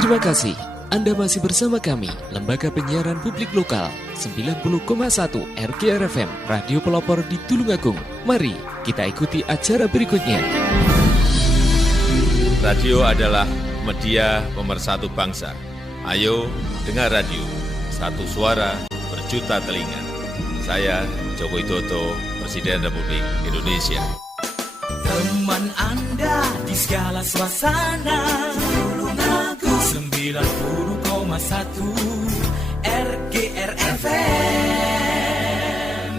Terima kasih. Anda masih bersama kami, Lembaga Penyiaran Publik Lokal 90,1 RGR FM, Radio Pelopor di Tulungagung. Mari kita ikuti acara berikutnya. Radio adalah media pemersatu bangsa. Ayo dengar radio, satu suara berjuta telinga. Saya Joko Widodo, Presiden Republik Indonesia. Teman Anda di segala suasana, Tulungagung 90,1 RGR FM.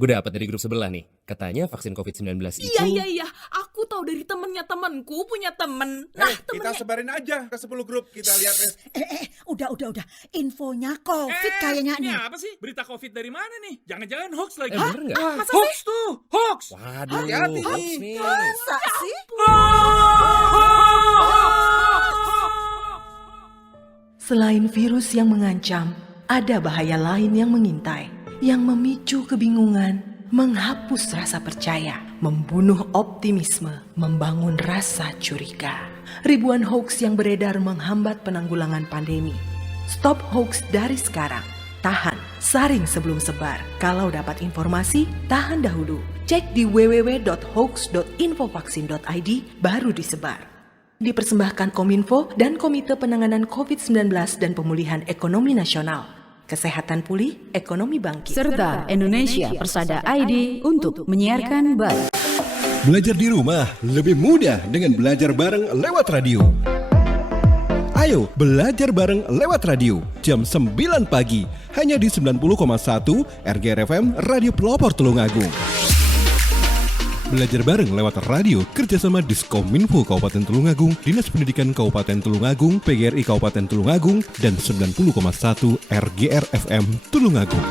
Gue dapet dari grup sebelah nih. Katanya vaksin COVID-19 itu... Iya. Aku tahu dari temennya temanku punya temen. Nah, kita sebarin aja ke 10 grup. Kita lihat. Udah. Infonya COVID kayaknya nih. Ini apa sih? Berita COVID dari mana nih? Jangan-jangan hoax lagi. Bener nggak? Masa hoax tuh? Hoax. Waduh, hati-hati hoax nih. nih. Masa sih? Selain virus yang mengancam, ada bahaya lain yang mengintai, yang memicu kebingungan, menghapus rasa percaya, membunuh optimisme, membangun rasa curiga. Ribuan hoax yang beredar menghambat penanggulangan pandemi. Stop hoax dari sekarang. Tahan, saring sebelum sebar. Kalau dapat informasi, tahan dahulu. Cek di www.hoax.infovaksin.id baru disebar. Dipersembahkan Kominfo dan Komite Penanganan COVID-19 dan Pemulihan Ekonomi Nasional. Kesehatan pulih, ekonomi bangkit. Serta Indonesia Persada ID untuk menyiarkan baik. Belajar di rumah lebih mudah dengan belajar bareng lewat radio. Ayo belajar bareng lewat radio jam 9 pagi hanya di 90,1 RGR FM Radio Pelopor Tulungagung. Belajar bareng lewat radio kerjasama Diskominfo Kabupaten Tulungagung, Dinas Pendidikan Kabupaten Tulungagung, PGRI Kabupaten Tulungagung, dan 90,1 RGR FM Tulungagung.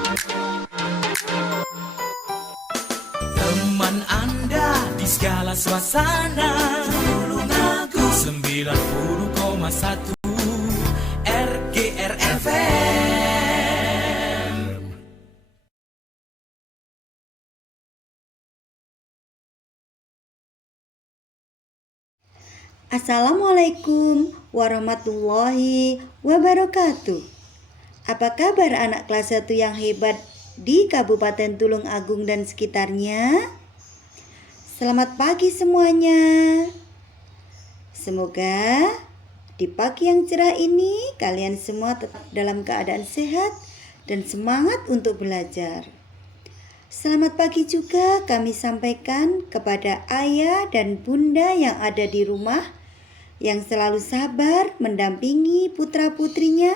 Teman Anda di segala suasana, Tulungagung 90,1 RGR FM. Assalamualaikum warahmatullahi wabarakatuh. Apa kabar anak kelas 1 yang hebat di Kabupaten Tulungagung dan sekitarnya? Selamat pagi semuanya. Semoga di pagi yang cerah ini kalian semua tetap dalam keadaan sehat dan semangat untuk belajar. Selamat pagi juga kami sampaikan kepada ayah dan bunda yang ada di rumah, yang selalu sabar mendampingi putra-putrinya,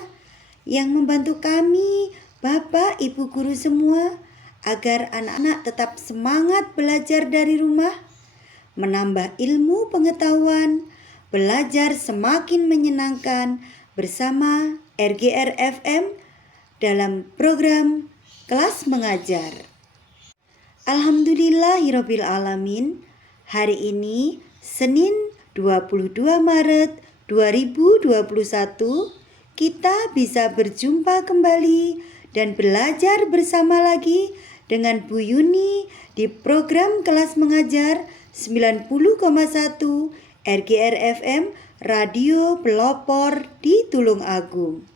yang membantu kami, bapak, ibu guru semua, agar anak-anak tetap semangat belajar dari rumah, menambah ilmu pengetahuan, belajar semakin menyenangkan bersama RGR FM dalam program Kelas Mengajar. Alhamdulillahirabbil alamin. Hari ini Senin 22 Maret 2021 kita bisa berjumpa kembali dan belajar bersama lagi dengan Bu Yuni di program Kelas Mengajar 90,1 RGR FM Radio Pelopor di Tulungagung.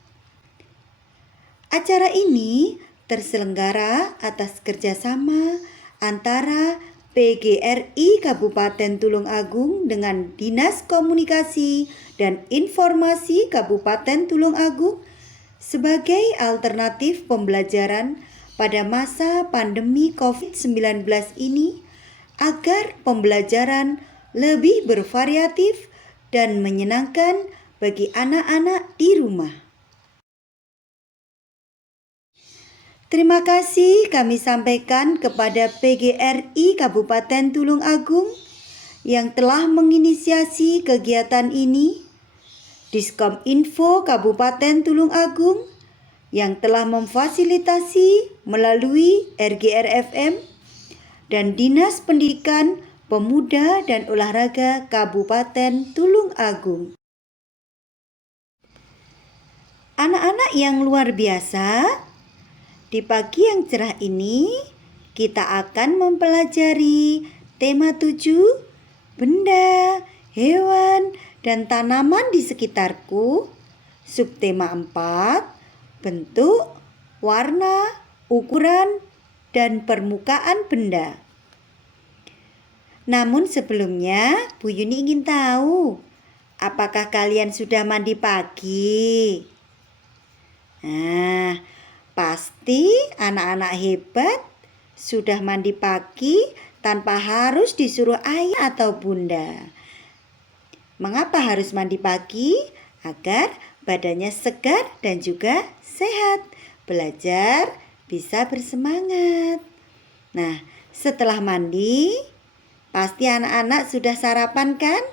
Acara ini terselenggara atas kerjasama antara PGRI Kabupaten Tulungagung dengan Dinas Komunikasi dan Informasi Kabupaten Tulungagung sebagai alternatif pembelajaran pada masa pandemi COVID-19 ini agar pembelajaran lebih bervariatif dan menyenangkan bagi anak-anak di rumah. Terima kasih kami sampaikan kepada PGRI Kabupaten Tulungagung yang telah menginisiasi kegiatan ini, Diskominfo Kabupaten Tulungagung yang telah memfasilitasi melalui RGR FM, dan Dinas Pendidikan, Pemuda dan Olahraga Kabupaten Tulungagung. Anak-anak yang luar biasa, di pagi yang cerah ini, kita akan mempelajari tema 7, benda, hewan, dan tanaman di sekitarku. Subtema 4, bentuk, warna, ukuran, dan permukaan benda. Namun sebelumnya, Bu Yuni ingin tahu, apakah kalian sudah mandi pagi? Nah, pasti anak-anak hebat sudah mandi pagi tanpa harus disuruh ayah atau bunda. Mengapa harus mandi pagi? Agar badannya segar dan juga sehat. Belajar bisa bersemangat. Nah, setelah mandi, pasti anak-anak sudah sarapan kan?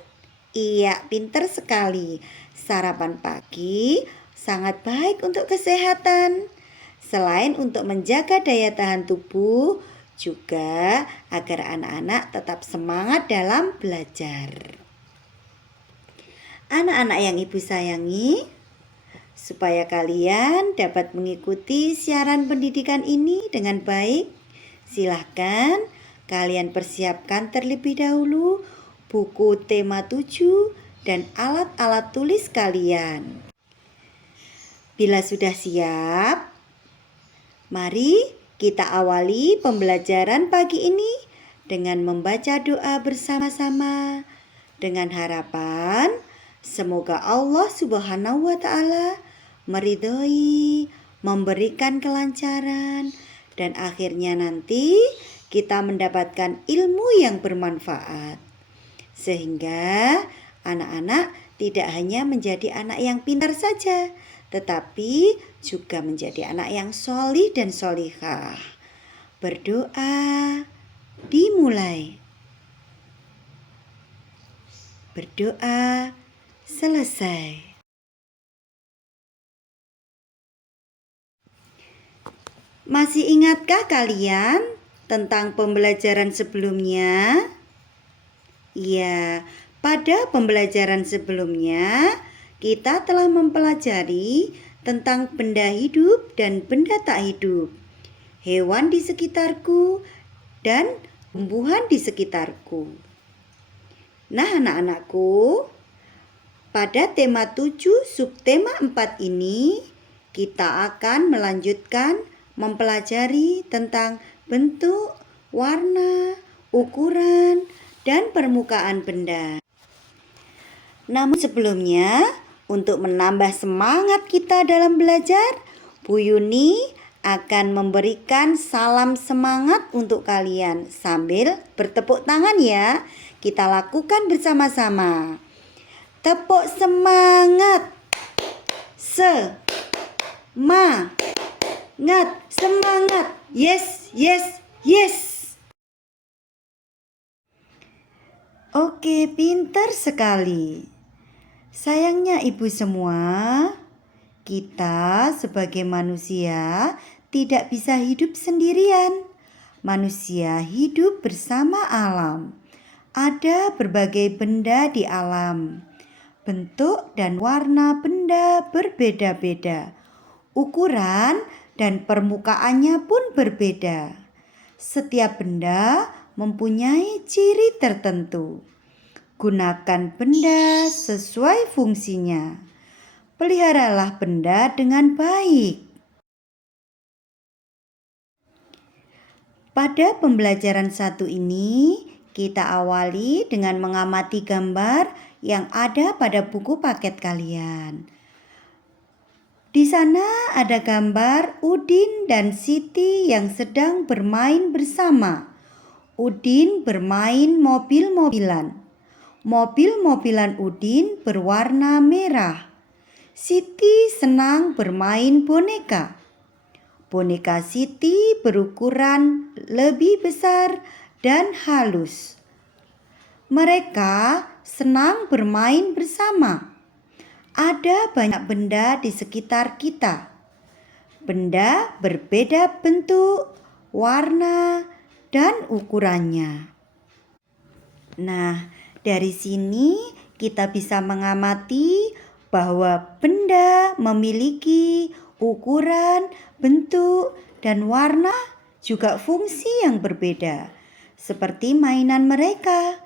Iya, pinter sekali. Sarapan pagi sangat baik untuk kesehatan. Selain untuk menjaga daya tahan tubuh, juga agar anak-anak tetap semangat dalam belajar. Anak-anak yang Ibu sayangi, supaya kalian dapat mengikuti siaran pendidikan ini dengan baik, silahkan kalian persiapkan terlebih dahulu buku tema 7 dan alat-alat tulis kalian. Bila sudah siap, mari kita awali pembelajaran pagi ini dengan membaca doa bersama-sama dengan harapan semoga Allah Subhanahu wa Ta'ala meridhoi, memberikan kelancaran, dan akhirnya nanti kita mendapatkan ilmu yang bermanfaat. Sehingga anak-anak tidak hanya menjadi anak yang pintar saja, tetapi juga menjadi anak yang solih dan solihah. Berdoa dimulai. Berdoa selesai. Masih ingatkah kalian tentang pembelajaran sebelumnya? Ya, pada pembelajaran sebelumnya kita telah mempelajari tentang benda hidup dan benda tak hidup, hewan di sekitarku, dan tumbuhan di sekitarku. Nah, anak-anakku, pada tema 7 subtema 4 ini kita akan melanjutkan mempelajari tentang bentuk, warna, ukuran, dan permukaan benda. Namun sebelumnya, untuk menambah semangat kita dalam belajar, Bu Yuni akan memberikan salam semangat untuk kalian sambil bertepuk tangan ya. Kita lakukan bersama-sama. Tepuk semangat. Semangat. Yes, yes, yes. Oke, pintar sekali. Sayangnya ibu semua, kita sebagai manusia tidak bisa hidup sendirian. Manusia hidup bersama alam. Ada berbagai benda di alam. Bentuk dan warna benda berbeda-beda. Ukuran dan permukaannya pun berbeda. Setiap benda mempunyai ciri tertentu. Gunakan benda sesuai fungsinya. Peliharalah benda dengan baik. Pada pembelajaran 1 ini, kita awali dengan mengamati gambar yang ada pada buku paket kalian. Di sana ada gambar Udin dan Siti yang sedang bermain bersama. Udin bermain mobil-mobilan. Mobil-mobilan Udin berwarna merah. Siti senang bermain boneka. Boneka Siti berukuran lebih besar dan halus. Mereka senang bermain bersama. Ada banyak benda di sekitar kita. Benda berbeda bentuk, warna, dan ukurannya. Nah, dari sini kita bisa mengamati bahwa benda memiliki ukuran, bentuk, dan warna juga fungsi yang berbeda. Seperti mainan mereka,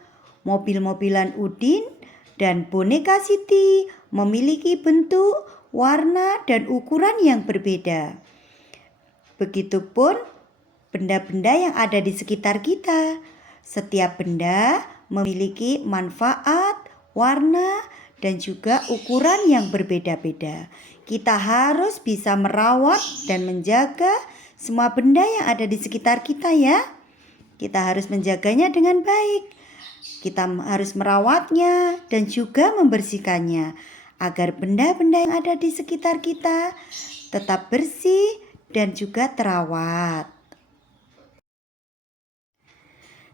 mobil-mobilan Udin dan boneka Siti memiliki bentuk, warna, dan ukuran yang berbeda. Begitupun benda-benda yang ada di sekitar kita. Setiap benda memiliki manfaat, warna, dan juga ukuran yang berbeda-beda. Kita harus bisa merawat dan menjaga semua benda yang ada di sekitar kita ya. Kita harus menjaganya dengan baik. Kita harus merawatnya dan juga membersihkannya agar benda-benda yang ada di sekitar kita tetap bersih dan juga terawat.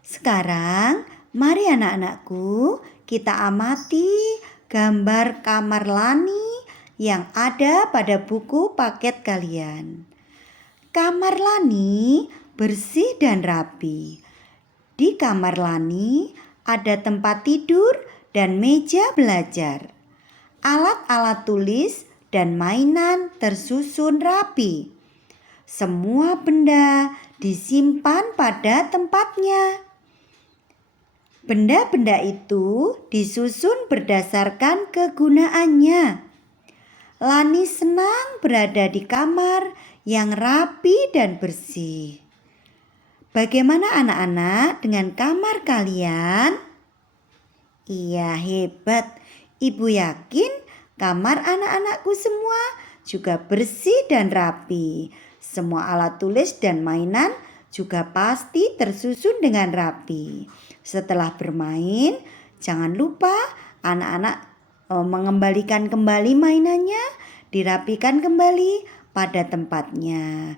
Sekarang, mari anak-anakku, kita amati gambar kamar Lani yang ada pada buku paket kalian. Kamar Lani bersih dan rapi. Di kamar Lani ada tempat tidur dan meja belajar. Alat-alat tulis dan mainan tersusun rapi. Semua benda disimpan pada tempatnya. Benda-benda itu disusun berdasarkan kegunaannya. Lani senang berada di kamar yang rapi dan bersih. Bagaimana anak-anak dengan kamar kalian? Iya, hebat. Ibu yakin kamar anak-anakku semua juga bersih dan rapi. Semua alat tulis dan mainan juga pasti tersusun dengan rapi. Setelah bermain, jangan lupa anak-anak mengembalikan kembali mainannya, dirapikan kembali pada tempatnya.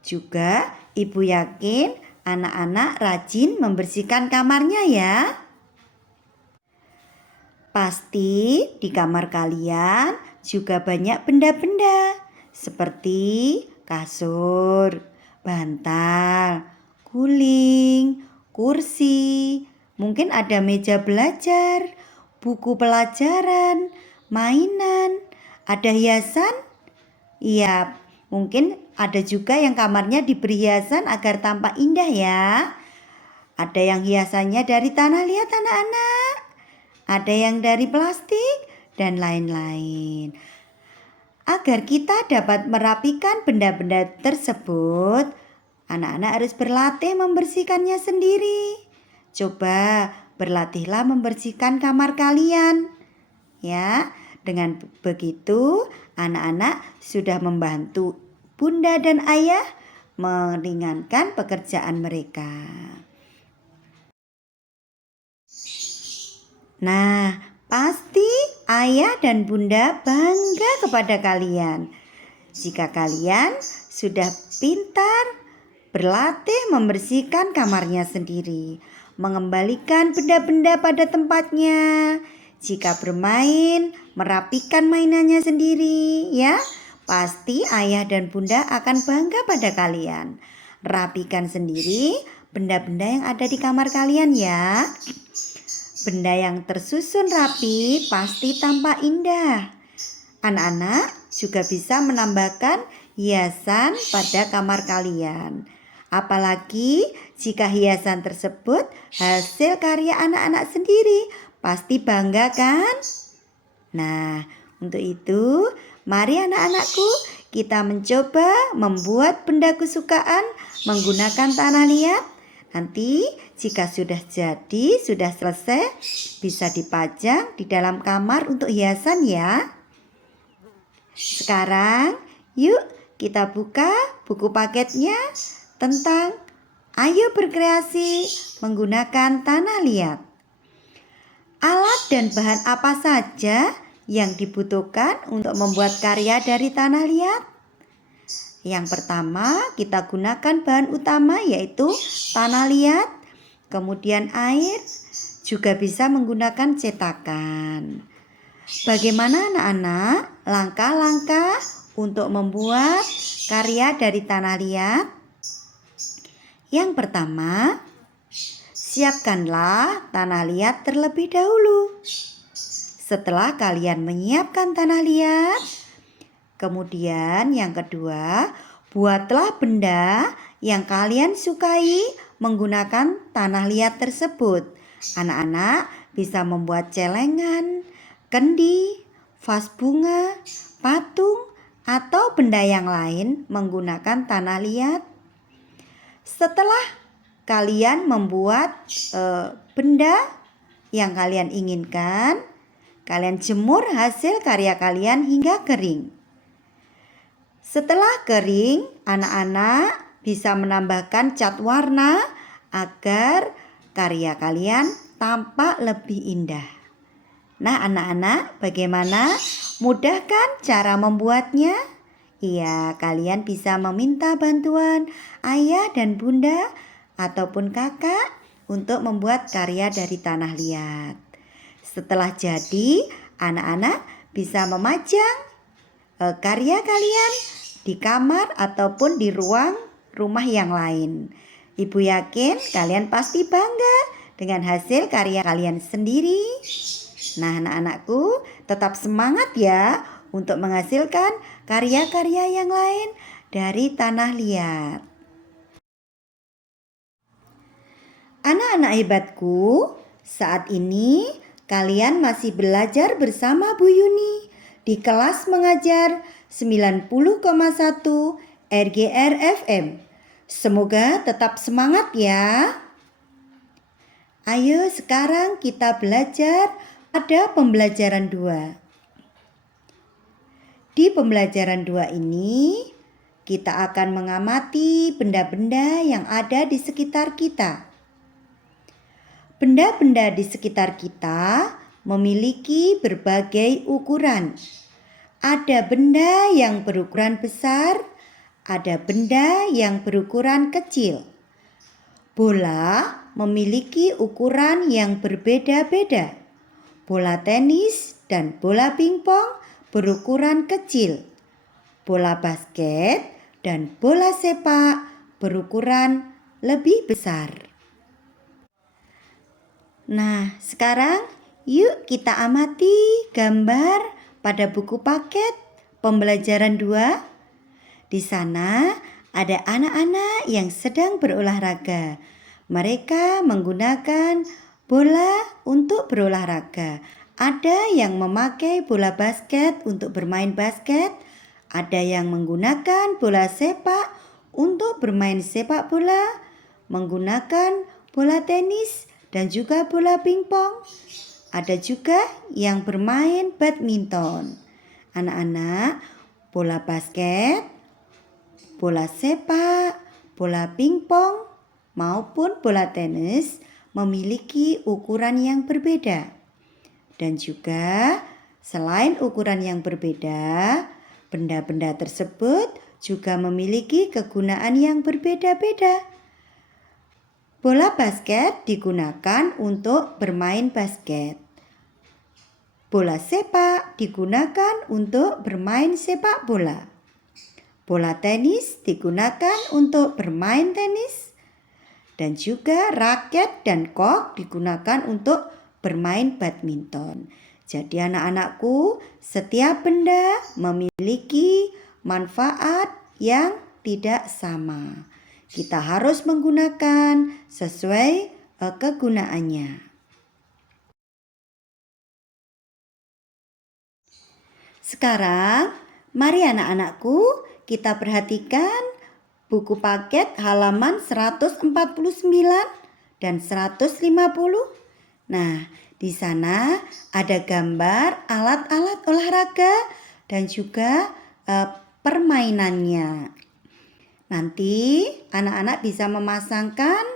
Juga ibu yakin anak-anak rajin membersihkan kamarnya ya. Pasti di kamar kalian juga banyak benda-benda seperti kasur, bantal, guling, kursi, mungkin ada meja belajar, buku pelajaran, mainan, ada hiasan. Iya, mungkin ada juga yang kamarnya diberi hiasan agar tampak indah ya. Ada yang hiasannya dari tanah liat anak-anak, ada yang dari plastik, dan lain-lain. Agar kita dapat merapikan benda-benda tersebut, anak-anak harus berlatih membersihkannya sendiri. Coba berlatihlah membersihkan kamar kalian. Ya, dengan begitu anak-anak sudah membantu bunda dan ayah meringankan pekerjaan mereka. Nah, pasti ayah dan bunda bangga kepada kalian jika kalian sudah pintar berlatih membersihkan kamarnya sendiri, mengembalikan benda-benda pada tempatnya. Jika bermain, merapikan mainannya sendiri ya. Pasti ayah dan bunda akan bangga pada kalian. Rapikan sendiri benda-benda yang ada di kamar kalian ya. Benda yang tersusun rapi pasti tampak indah. Anak-anak juga bisa menambahkan hiasan pada kamar kalian. Apalagi jika hiasan tersebut hasil karya anak-anak sendiri, pasti bangga kan? Nah, untuk itu mari anak-anakku kita mencoba membuat benda kesukaan menggunakan tanah liat. Nanti jika sudah jadi, sudah selesai, bisa dipajang di dalam kamar untuk hiasan ya. Sekarang yuk kita buka buku paketnya tentang Ayo Berkreasi Menggunakan Tanah Liat. Alat dan bahan apa saja yang dibutuhkan untuk membuat karya dari tanah liat? Yang pertama, kita gunakan bahan utama yaitu tanah liat, kemudian air, juga bisa menggunakan cetakan. Bagaimana anak-anak langkah-langkah untuk membuat karya dari tanah liat? Yang pertama, siapkanlah tanah liat terlebih dahulu. Setelah kalian menyiapkan tanah liat, kemudian yang kedua, buatlah benda yang kalian sukai menggunakan tanah liat tersebut. Anak-anak bisa membuat celengan, kendi, vas bunga, patung, atau benda yang lain menggunakan tanah liat. Setelah kalian membuat benda yang kalian inginkan, kalian jemur hasil karya kalian hingga kering. Setelah kering, anak-anak bisa menambahkan cat warna agar karya kalian tampak lebih indah. Nah, anak-anak, bagaimana? Mudah kan cara membuatnya? Iya, kalian bisa meminta bantuan ayah dan bunda ataupun kakak untuk membuat karya dari tanah liat. Setelah jadi, anak-anak bisa memajang karya kalian di kamar ataupun di ruang rumah yang lain. Ibu yakin kalian pasti bangga dengan hasil karya kalian sendiri. Nah, anak-anakku, tetap semangat ya untuk menghasilkan karya-karya yang lain dari tanah liat. Anak-anak hebatku, saat ini kalian masih belajar bersama Bu Yuni di kelas mengajar 90,1 RGR FM. Semoga tetap semangat ya. Ayo sekarang kita belajar pada pembelajaran 2. Di pembelajaran 2 ini, kita akan mengamati benda-benda yang ada di sekitar kita. Benda-benda di sekitar kita memiliki berbagai ukuran. Ada benda yang berukuran besar, ada benda yang berukuran kecil. Bola memiliki ukuran yang berbeda-beda. Bola tenis dan bola pingpong berukuran kecil. Bola basket dan bola sepak berukuran lebih besar. Nah, sekarang yuk kita amati gambar pada buku paket pembelajaran 2. Di sana ada anak-anak yang sedang berolahraga. Mereka menggunakan bola untuk berolahraga. Ada yang memakai bola basket untuk bermain basket. Ada yang menggunakan bola sepak untuk bermain sepak bola. Menggunakan bola tenis dan juga bola pingpong. Ada juga yang bermain badminton. Anak-anak, bola basket, bola sepak, bola pingpong, maupun bola tenis memiliki ukuran yang berbeda. Dan juga selain ukuran yang berbeda, benda-benda tersebut juga memiliki kegunaan yang berbeda-beda. Bola basket digunakan untuk bermain basket. Bola sepak digunakan untuk bermain sepak bola. Bola tenis digunakan untuk bermain tenis. Dan juga raket dan kok digunakan untuk bermain badminton. Jadi anak-anakku, setiap benda memiliki manfaat yang tidak sama. Kita harus menggunakan sesuai kegunaannya. Sekarang, mari anak-anakku kita perhatikan buku paket halaman 149 dan 150. Nah, di sana ada gambar alat-alat olahraga dan juga permainannya. Nanti anak-anak bisa memasangkan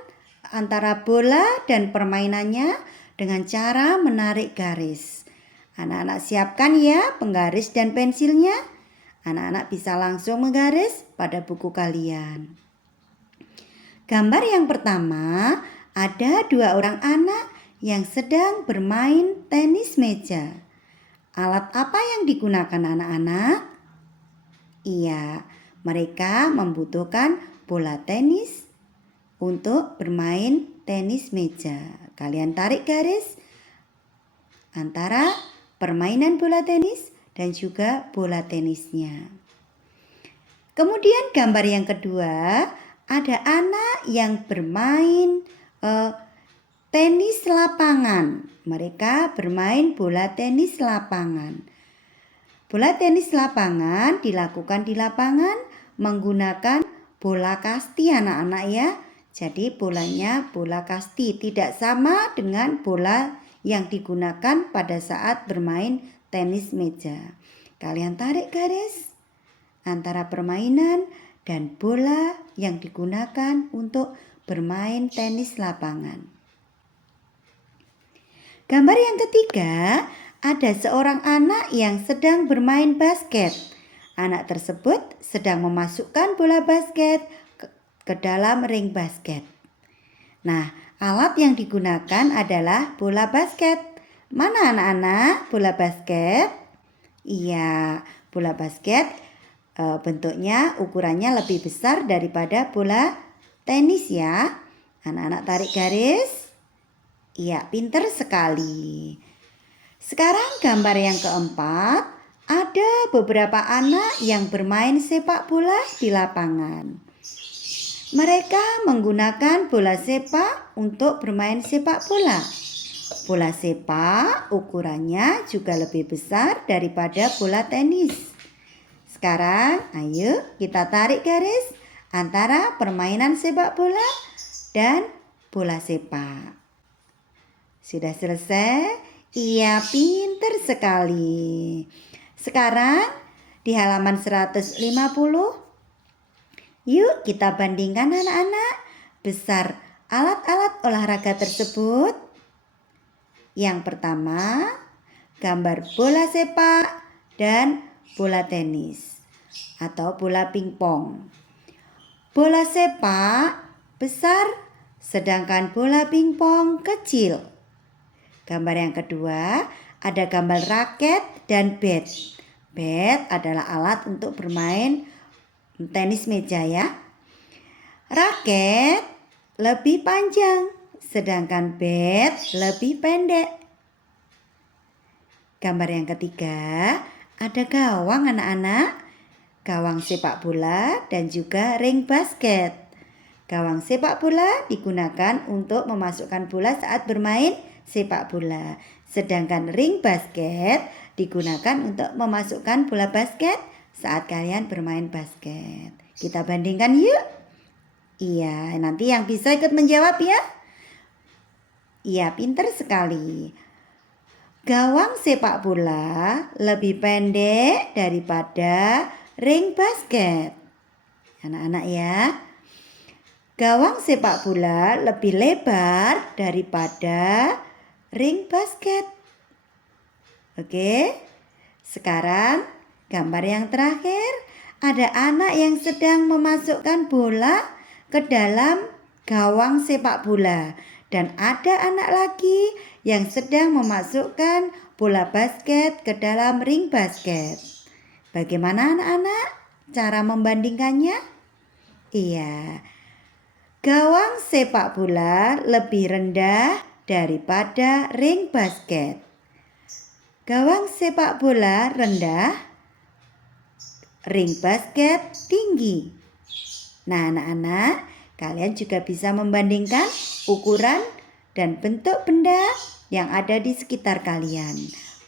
antara bola dan permainannya dengan cara menarik garis. Anak-anak siapkan ya penggaris dan pensilnya. Anak-anak bisa langsung menggaris pada buku kalian. Gambar yang pertama, ada 2 orang anak yang sedang bermain tenis meja. Alat apa yang digunakan anak-anak? Iya, mereka membutuhkan bola tenis untuk bermain tenis meja. Kalian tarik garis antara permainan bola tenis dan juga bola tenisnya. Kemudian gambar yang kedua, ada anak yang bermain tenis lapangan. Mereka bermain bola tenis lapangan. Bola tenis lapangan dilakukan di lapangan menggunakan bola kasti anak-anak ya. Jadi bolanya bola kasti, tidak sama dengan bola yang digunakan pada saat bermain tenis meja. Kalian tarik garis antara permainan dan bola yang digunakan untuk bermain tenis lapangan. Gambar yang ketiga, ada seorang anak yang sedang bermain basket. Anak tersebut sedang memasukkan bola basket ke dalam ring basket. Nah, alat yang digunakan adalah bola basket. Mana anak-anak bola basket? Iya, bola basket bentuknya ukurannya lebih besar daripada bola tenis ya. Anak-anak tarik garis. Iya, pinter sekali. Sekarang gambar yang keempat, ada beberapa anak yang bermain sepak bola di lapangan. Mereka menggunakan bola sepak untuk bermain sepak bola. Bola sepak ukurannya juga lebih besar daripada bola tenis. Sekarang ayo kita tarik garis antara permainan sepak bola dan bola sepak. Sudah selesai? Iya, pinter sekali. Sekarang di halaman 150, yuk kita bandingkan anak-anak besar alat-alat olahraga tersebut. Yang pertama, gambar bola sepak dan bola tenis atau bola pingpong. Bola sepak besar, sedangkan bola pingpong kecil. Gambar yang kedua, ada gambar raket dan bat. Bat adalah alat untuk bermain tenis meja ya. Raket lebih panjang, sedangkan bat lebih pendek. Gambar yang ketiga, ada gawang anak-anak, gawang sepak bola dan juga ring basket. Gawang sepak bola digunakan untuk memasukkan bola saat bermain sepak bola. Sedangkan ring basket digunakan untuk memasukkan bola basket saat kalian bermain basket. Kita bandingkan yuk. Iya, nanti yang bisa ikut menjawab ya. Iya, pinter sekali. Gawang sepak bola lebih pendek daripada ring basket. Anak-anak ya. Gawang sepak bola lebih lebar daripada ring basket. Oke. Sekarang gambar yang terakhir, ada anak yang sedang memasukkan bola ke dalam gawang sepak bola dan ada anak lagi yang sedang memasukkan bola basket ke dalam ring basket. Bagaimana anak-anak cara membandingkannya? Iya. Gawang sepak bola lebih rendah daripada ring basket. Gawang sepak bola rendah, ring basket tinggi. Nah, anak-anak, kalian juga bisa membandingkan ukuran dan bentuk benda yang ada di sekitar kalian.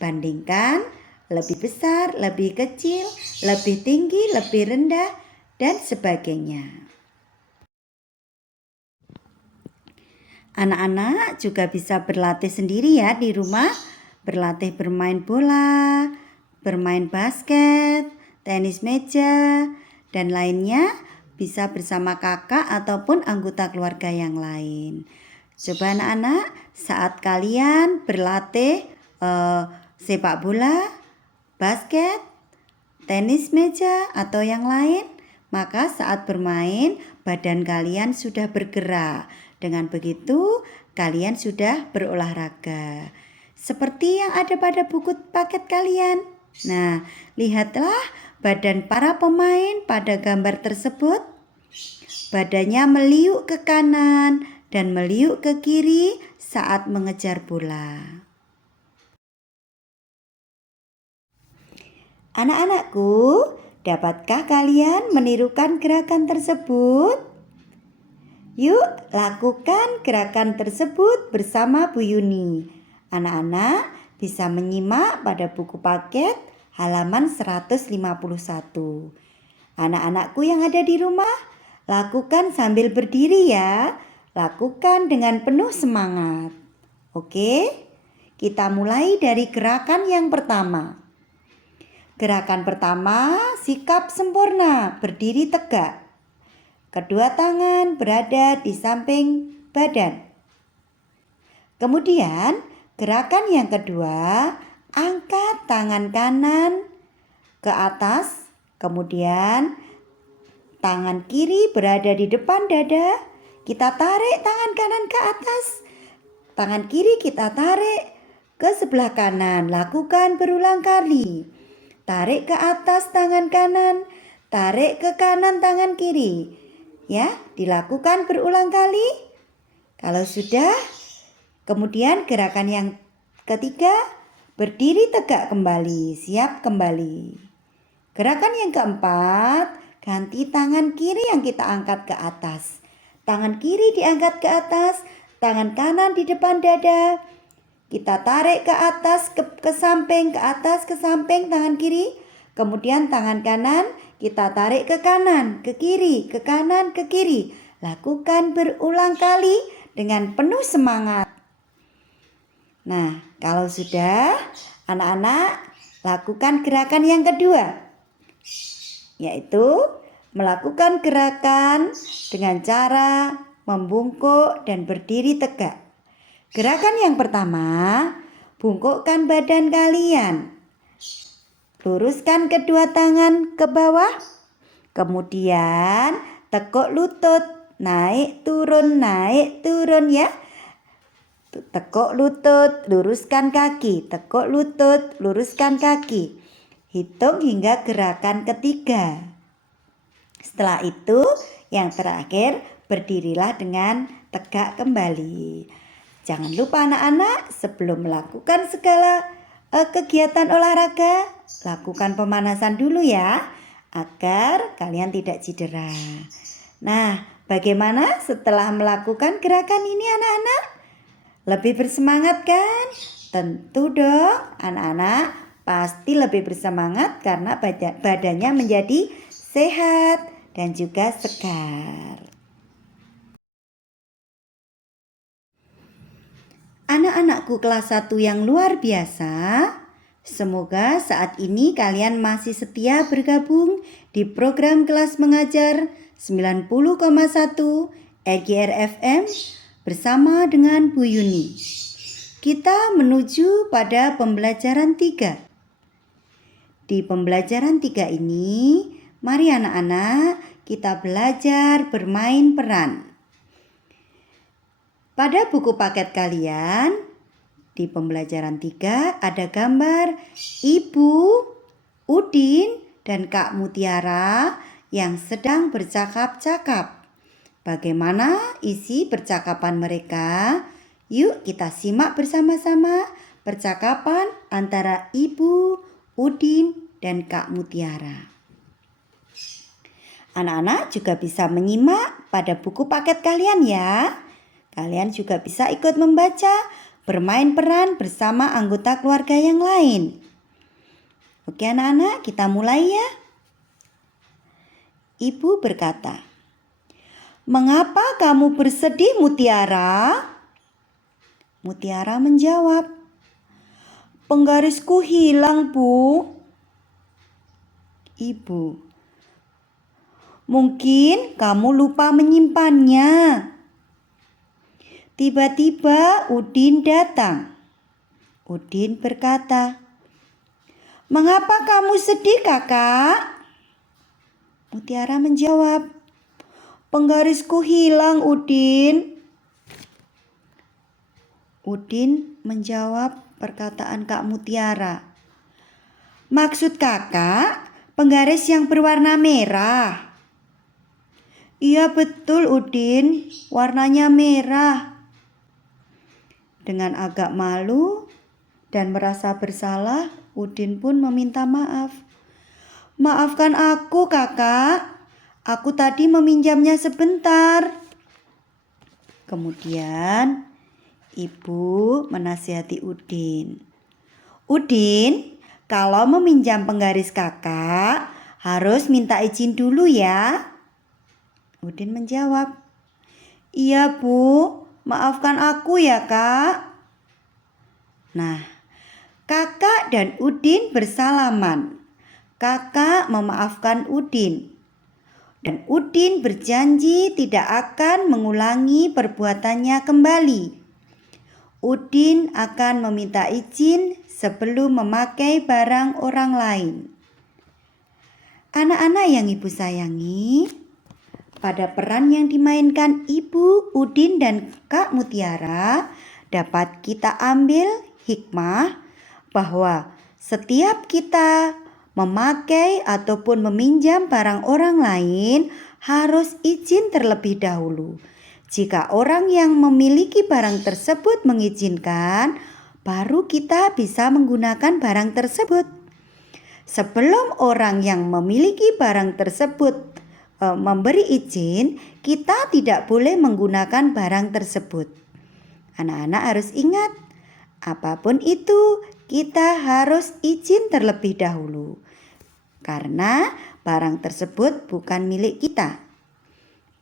Bandingkan lebih besar, lebih kecil, lebih tinggi, lebih rendah, dan sebagainya. Anak-anak juga bisa berlatih sendiri ya di rumah. Berlatih bermain bola, bermain basket, tenis meja, dan lainnya bisa bersama kakak ataupun anggota keluarga yang lain. Coba anak-anak saat kalian berlatih sepak bola, basket, tenis meja atau yang lain, maka saat bermain badan kalian sudah bergerak. Dengan begitu kalian sudah berolahraga. Seperti yang ada pada buku paket kalian. Nah, lihatlah badan para pemain pada gambar tersebut. Badannya meliuk ke kanan dan meliuk ke kiri saat mengejar bola. Anak-anakku, dapatkah kalian menirukan gerakan tersebut? Yuk, lakukan gerakan tersebut bersama Bu Yuni. Anak-anak bisa menyimak pada buku paket halaman 151. Anak-anakku yang ada di rumah, lakukan sambil berdiri ya. Lakukan dengan penuh semangat. Oke, kita mulai dari gerakan yang pertama. Gerakan pertama, sikap sempurna, berdiri tegak. Kedua tangan berada di samping badan. Kemudian, gerakan yang kedua, angkat tangan kanan ke atas. Kemudian, tangan kiri berada di depan dada. Kita tarik tangan kanan ke atas. Tangan kiri kita tarik ke sebelah kanan. Lakukan berulang kali. Tarik ke atas tangan kanan, tarik ke kanan tangan kiri. Ya, dilakukan berulang kali. Kalau sudah, kemudian gerakan yang ketiga, berdiri tegak kembali, siap kembali. Gerakan yang keempat, ganti tangan kiri yang kita angkat ke atas. Tangan kiri diangkat ke atas, tangan kanan di depan dada. Kita tarik ke atas, ke samping, ke atas, ke samping tangan kiri. Kemudian tangan kanan kita tarik ke kanan, ke kiri, ke kanan, ke kiri. Lakukan berulang kali dengan penuh semangat. Nah, kalau sudah, anak-anak lakukan gerakan yang kedua, yaitu melakukan gerakan dengan cara membungkuk dan berdiri tegak. Gerakan yang pertama, bungkukkan badan kalian. Luruskan kedua tangan ke bawah. Kemudian tekuk lutut, naik turun ya. Tekuk lutut, luruskan kaki. Tekuk lutut, luruskan kaki. Hitung hingga gerakan ketiga. Setelah itu, yang terakhir, berdirilah dengan tegak kembali. Jangan lupa anak-anak, sebelum melakukan segala kegiatan olahraga, lakukan pemanasan dulu ya, agar kalian tidak cedera. Nah, bagaimana setelah melakukan gerakan ini anak-anak? Lebih bersemangat kan? Tentu dong, anak-anak pasti lebih bersemangat karena badannya menjadi sehat dan juga segar. Anak-anakku kelas 1 yang luar biasa, semoga saat ini kalian masih setia bergabung di program kelas mengajar 90,1 RGR FM bersama dengan Bu Yuni. Kita menuju pada pembelajaran 3. Di pembelajaran 3 ini, mari anak-anak kita belajar bermain peran. Pada buku paket kalian, di pembelajaran 3 ada gambar Ibu, Udin, dan Kak Mutiara yang sedang bercakap-cakap. Bagaimana isi percakapan mereka? Yuk kita simak bersama-sama percakapan antara Ibu, Udin, dan Kak Mutiara. Anak-anak juga bisa menyimak pada buku paket kalian ya. Kalian juga bisa ikut membaca, bermain peran bersama anggota keluarga yang lain. Oke anak-anak, kita mulai ya. Ibu berkata, "Mengapa kamu bersedih, Mutiara?" Mutiara menjawab, "Penggarisku hilang, Bu." Ibu, "Mungkin kamu lupa menyimpannya." Tiba-tiba Udin datang. Udin berkata, "Mengapa kamu sedih, Kakak?" Mutiara menjawab, "Penggarisku hilang, Udin." Udin menjawab perkataan Kak Mutiara, "Maksud Kakak penggaris yang berwarna merah?" "Iya betul, Udin, warnanya merah." Dengan agak malu dan merasa bersalah, Udin pun meminta maaf. "Maafkan aku, Kakak. Aku tadi meminjamnya sebentar." Kemudian ibu menasihati Udin. Udin, kalau meminjam penggaris kakak harus minta izin dulu ya. Udin menjawab, iya Bu, maafkan aku ya kak. Nah, kakak dan Udin bersalaman. Kakak memaafkan Udin. Dan Udin berjanji tidak akan mengulangi perbuatannya kembali. Udin akan meminta izin sebelum memakai barang orang lain. Anak-anak yang ibu sayangi, pada peran yang dimainkan Ibu Udin dan Kak Mutiara dapat kita ambil hikmah bahwa setiap kita memakai ataupun meminjam barang orang lain harus izin terlebih dahulu. Jika orang yang memiliki barang tersebut mengizinkan, baru kita bisa menggunakan barang tersebut. Sebelum orang yang memiliki barang tersebut memberi izin, kita tidak boleh menggunakan barang tersebut. Anak-anak harus ingat, apapun itu kita harus izin terlebih dahulu. Karena barang tersebut bukan milik kita.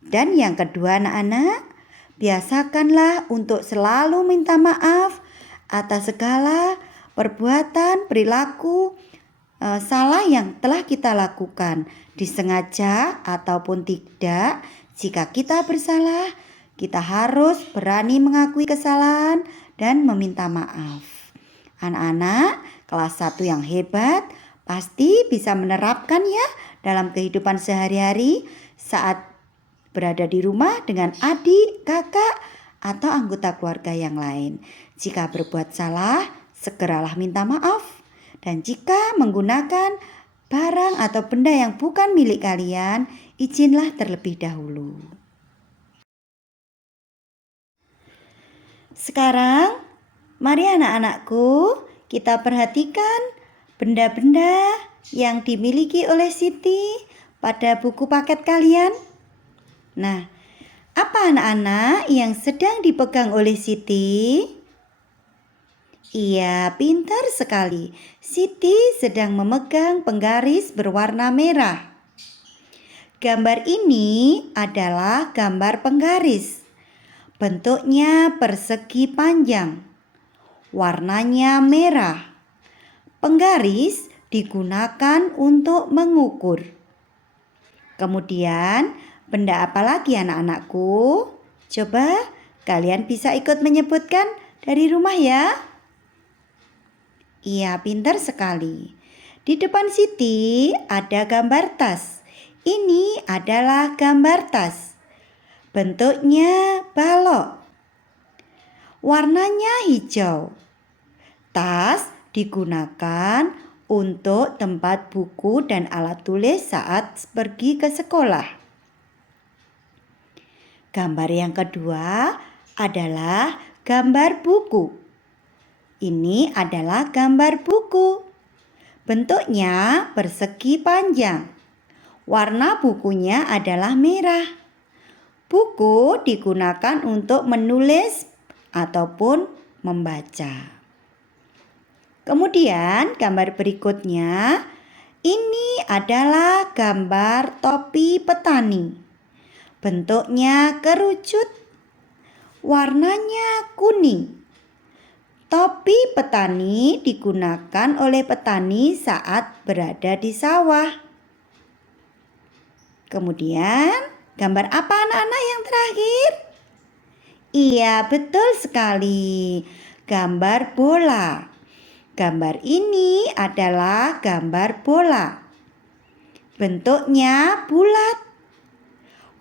Dan yang kedua anak-anak, biasakanlah untuk selalu minta maaf atas segala perbuatan, perilaku salah yang telah kita lakukan, disengaja ataupun tidak. Jika kita bersalah, kita harus berani mengakui kesalahan dan meminta maaf. Anak-anak kelas 1 yang hebat pasti bisa menerapkan ya dalam kehidupan sehari-hari saat berada di rumah dengan adik, kakak, atau anggota keluarga yang lain. Jika berbuat salah, segeralah minta maaf. Dan jika menggunakan barang atau benda yang bukan milik kalian, izinlah terlebih dahulu. Sekarang, mari anak-anakku, kita perhatikan benda-benda yang dimiliki oleh Siti pada buku paket kalian. Nah, apa anak-anak yang sedang dipegang oleh Siti? Iya, pintar sekali. Siti sedang memegang penggaris berwarna merah. Gambar ini adalah gambar penggaris. Bentuknya persegi panjang. Warnanya merah. Penggaris digunakan untuk mengukur. Kemudian, benda apa lagi anak-anakku? Coba kalian bisa ikut menyebutkan dari rumah ya. Iya, pintar sekali. Di depan Siti ada gambar tas. Ini adalah gambar tas. Bentuknya balok. Warnanya hijau. Tas digunakan untuk tempat buku dan alat tulis saat pergi ke sekolah. Gambar yang kedua adalah gambar buku. Ini adalah gambar buku. Bentuknya persegi panjang. Warna bukunya adalah merah. Buku digunakan untuk menulis ataupun membaca. Kemudian gambar berikutnya, ini adalah gambar topi petani. Bentuknya kerucut. Warnanya kuning. Topi petani digunakan oleh petani saat berada di sawah. Kemudian, gambar apa anak-anak yang terakhir? Iya, betul sekali. Gambar bola. Gambar ini adalah gambar bola. Bentuknya bulat.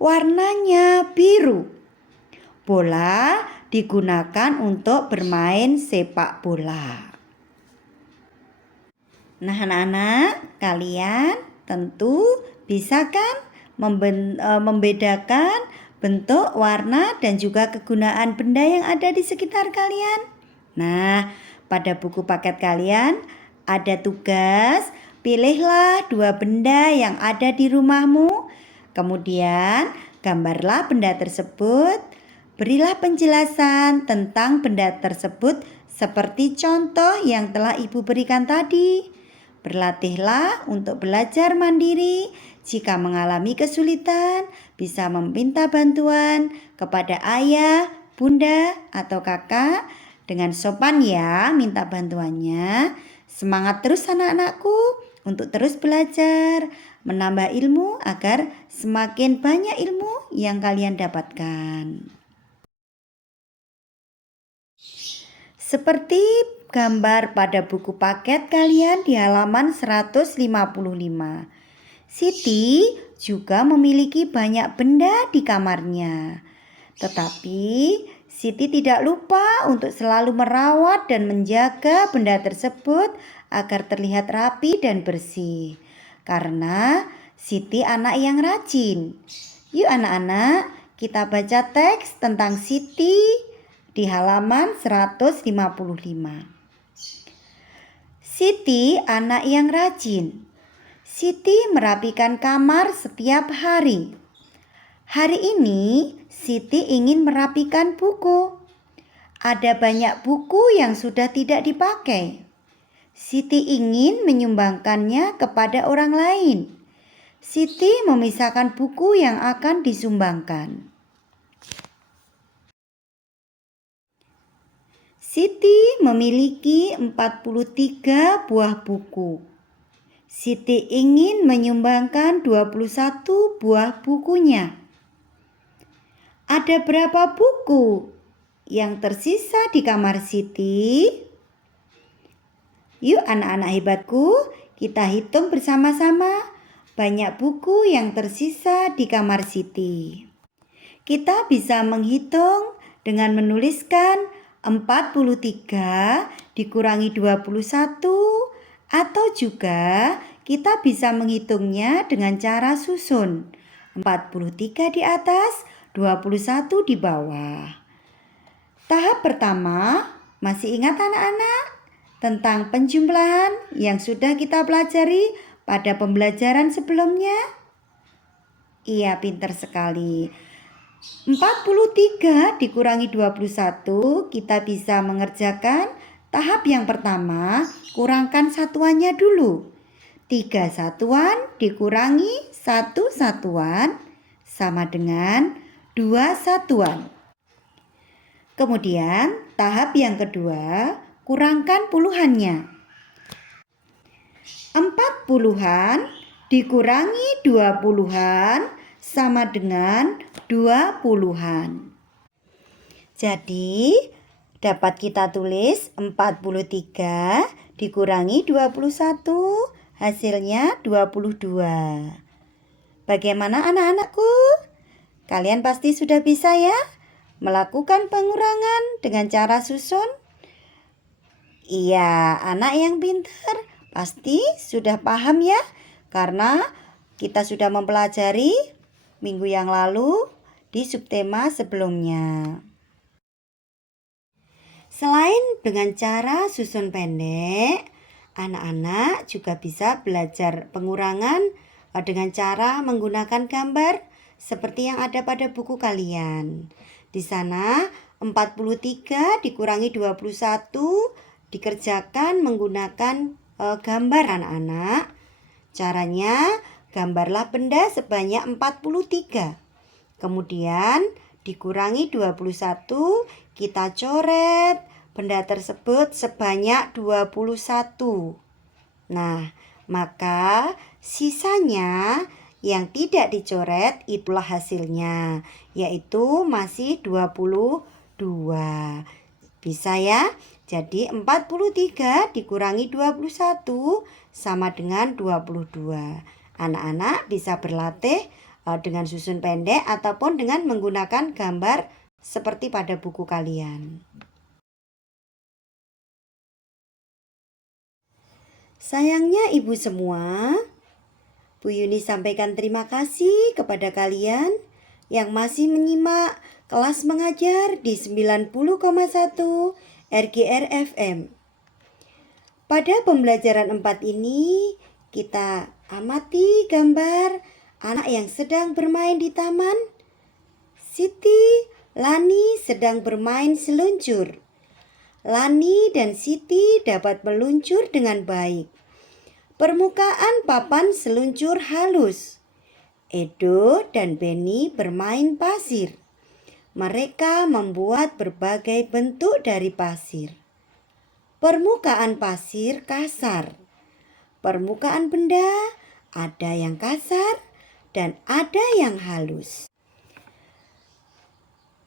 Warnanya biru. Bola digunakan untuk bermain sepak bola. Nah anak-anak, kalian tentu bisa kan membedakan bentuk, warna, dan juga kegunaan benda yang ada di sekitar kalian. Nah, pada buku paket kalian ada tugas, pilihlah 2 benda yang ada di rumahmu. Kemudian gambarlah benda tersebut. Berilah penjelasan tentang benda tersebut seperti contoh yang telah Ibu berikan tadi. Berlatihlah untuk belajar mandiri. Jika mengalami kesulitan, bisa meminta bantuan kepada ayah, bunda, atau kakak. Dengan sopan ya, minta bantuannya. Semangat terus anak-anakku untuk terus belajar, menambah ilmu agar semakin banyak ilmu yang kalian dapatkan. Seperti gambar pada buku paket kalian di halaman 155. Siti juga memiliki banyak benda di kamarnya. Tetapi Siti tidak lupa untuk selalu merawat dan menjaga benda tersebut agar terlihat rapi dan bersih. Karena Siti anak yang rajin. Yuk anak-anak, kita baca teks tentang Siti di halaman 155. Siti anak yang rajin. Siti merapikan kamar setiap hari. Hari ini Siti ingin merapikan buku. Ada banyak buku yang sudah tidak dipakai. Siti ingin menyumbangkannya kepada orang lain. Siti memisahkan buku yang akan disumbangkan. Siti memiliki 43 buah buku. Siti ingin menyumbangkan 21 buah bukunya. Ada berapa buku yang tersisa di kamar Siti? Yuk anak-anak hebatku, kita hitung bersama-sama banyak buku yang tersisa di kamar Siti. Kita bisa menghitung dengan menuliskan 43 dikurangi 21, atau juga kita bisa menghitungnya dengan cara susun. 43 di atas, 21 di bawah. Tahap pertama, masih ingat anak-anak tentang penjumlahan yang sudah kita pelajari pada pembelajaran sebelumnya? Iya, pintar sekali. 43 dikurangi 21, kita bisa mengerjakan tahap yang pertama, kurangkan satuannya dulu. 3 satuan dikurangi 1 satuan sama dengan 2 satuan. Kemudian tahap yang kedua, kurangkan puluhannya. 4 puluhan dikurangi 2 puluhan sama dengan 2 puluhan. Jadi dapat kita tulis 43 dikurangi 21, hasilnya 22. Bagaimana anak-anakku? Kalian pasti sudah bisa ya melakukan pengurangan dengan cara susun? Iya, anak yang pintar pasti sudah paham ya, karena kita sudah mempelajari minggu yang lalu di subtema sebelumnya. Selain dengan cara susun pendek, anak-anak juga bisa belajar pengurangan dengan cara menggunakan gambar seperti yang ada pada buku kalian. Di sana 43 dikurangi 21 dikerjakan menggunakan gambar anak-anak. Caranya, gambarlah benda sebanyak 43. Kemudian dikurangi 21, kita coret benda tersebut sebanyak 21. Nah, maka sisanya yang tidak dicoret itulah hasilnya, yaitu masih 22. Bisa ya? Jadi 43 dikurangi 21 sama dengan 22. Anak-anak bisa berlatih dengan susun pendek ataupun dengan menggunakan gambar seperti pada buku kalian. Sayangnya ibu semua, Bu Yuni sampaikan terima kasih kepada kalian yang masih menyimak kelas mengajar di 90,1 RGR FM. Pada pembelajaran 4 ini, kita amati gambar anak yang sedang bermain di taman. Siti Lani sedang bermain seluncur. Lani dan Siti dapat meluncur dengan baik. Permukaan papan seluncur halus. Edo dan Beni bermain pasir. Mereka membuat berbagai bentuk dari pasir. Permukaan pasir kasar. Permukaan benda ada yang kasar dan ada yang halus.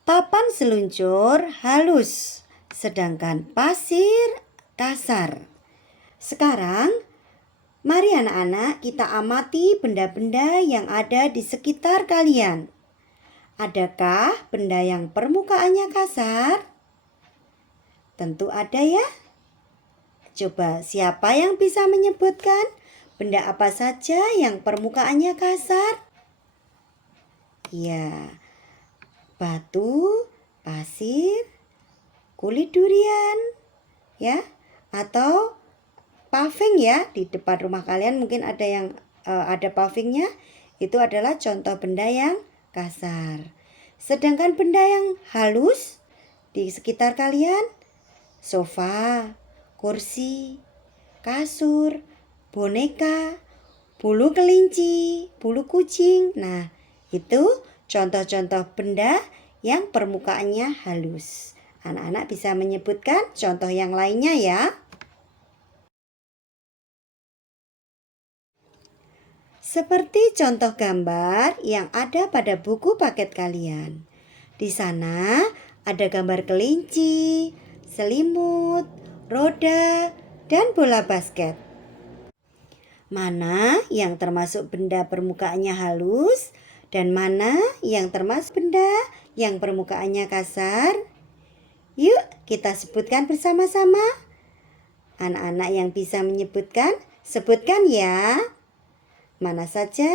Papan seluncur halus, sedangkan pasir kasar. Sekarang, mari anak-anak kita amati benda-benda yang ada di sekitar kalian. Adakah benda yang permukaannya kasar? Tentu ada ya. Coba siapa yang bisa menyebutkan benda apa saja yang permukaannya kasar? Ya, batu, pasir, kulit durian, ya, atau paving ya. Di depan rumah kalian mungkin ada yang ada pavingnya. Itu adalah contoh benda yang kasar. Sedangkan benda yang halus di sekitar kalian, sofa, kursi, kasur, boneka, bulu kelinci, bulu kucing. Nah, itu contoh-contoh benda yang permukaannya halus. Anak-anak bisa menyebutkan contoh yang lainnya ya. Seperti contoh gambar yang ada pada buku paket kalian. Di sana ada gambar kelinci, selimut, roda, dan bola basket. Mana yang termasuk benda permukaannya halus dan mana yang termasuk benda yang permukaannya kasar? Yuk kita sebutkan bersama-sama. Anak-anak yang bisa menyebutkan, sebutkan ya. Mana saja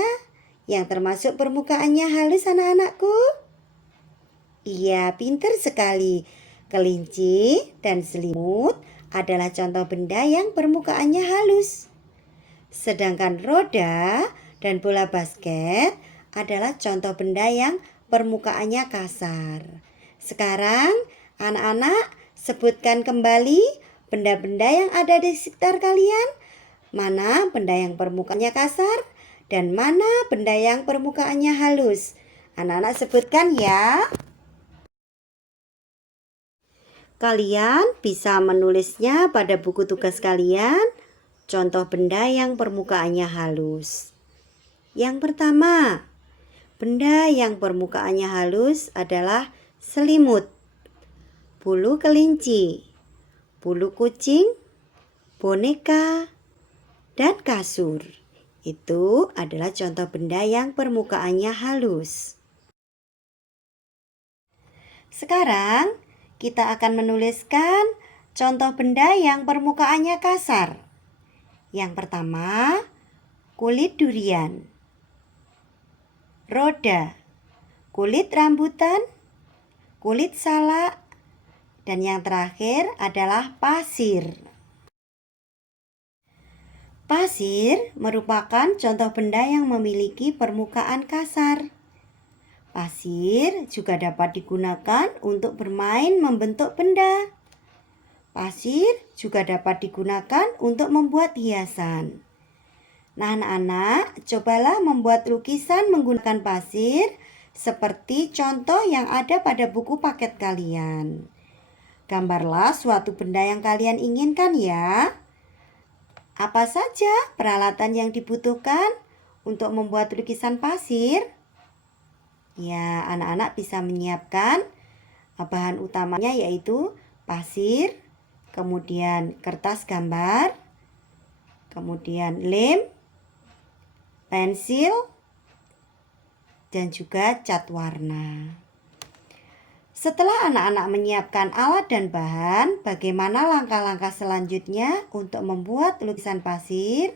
yang termasuk permukaannya halus anak-anakku? Iya, pintar sekali. Kelinci dan selimut adalah contoh benda yang permukaannya halus. Sedangkan roda dan bola basket adalah contoh benda yang permukaannya kasar. Sekarang anak-anak sebutkan kembali benda-benda yang ada di sekitar kalian. Mana benda yang permukaannya kasar dan mana benda yang permukaannya halus. Anak-anak sebutkan ya. Kalian bisa menulisnya pada buku tugas kalian. Contoh benda yang permukaannya halus. Yang pertama, benda yang permukaannya halus adalah selimut, bulu kelinci, bulu kucing, boneka, dan kasur. Itu adalah contoh benda yang permukaannya halus. Sekarang kita akan menuliskan contoh benda yang permukaannya kasar. Yang pertama, kulit durian, roda, kulit rambutan, kulit salak, dan yang terakhir adalah pasir. Pasir merupakan contoh benda yang memiliki permukaan kasar. Pasir juga dapat digunakan untuk bermain membentuk benda. Pasir juga dapat digunakan untuk membuat hiasan. Nah, anak-anak, cobalah membuat lukisan menggunakan pasir seperti contoh yang ada pada buku paket kalian. Gambarlah suatu benda yang kalian inginkan ya. Apa saja peralatan yang dibutuhkan untuk membuat lukisan pasir? Ya, anak-anak bisa menyiapkan bahan utamanya yaitu pasir, kemudian kertas gambar, kemudian lem, pensil, dan juga cat warna. Setelah anak-anak menyiapkan alat dan bahan, bagaimana langkah-langkah selanjutnya untuk membuat lukisan pasir?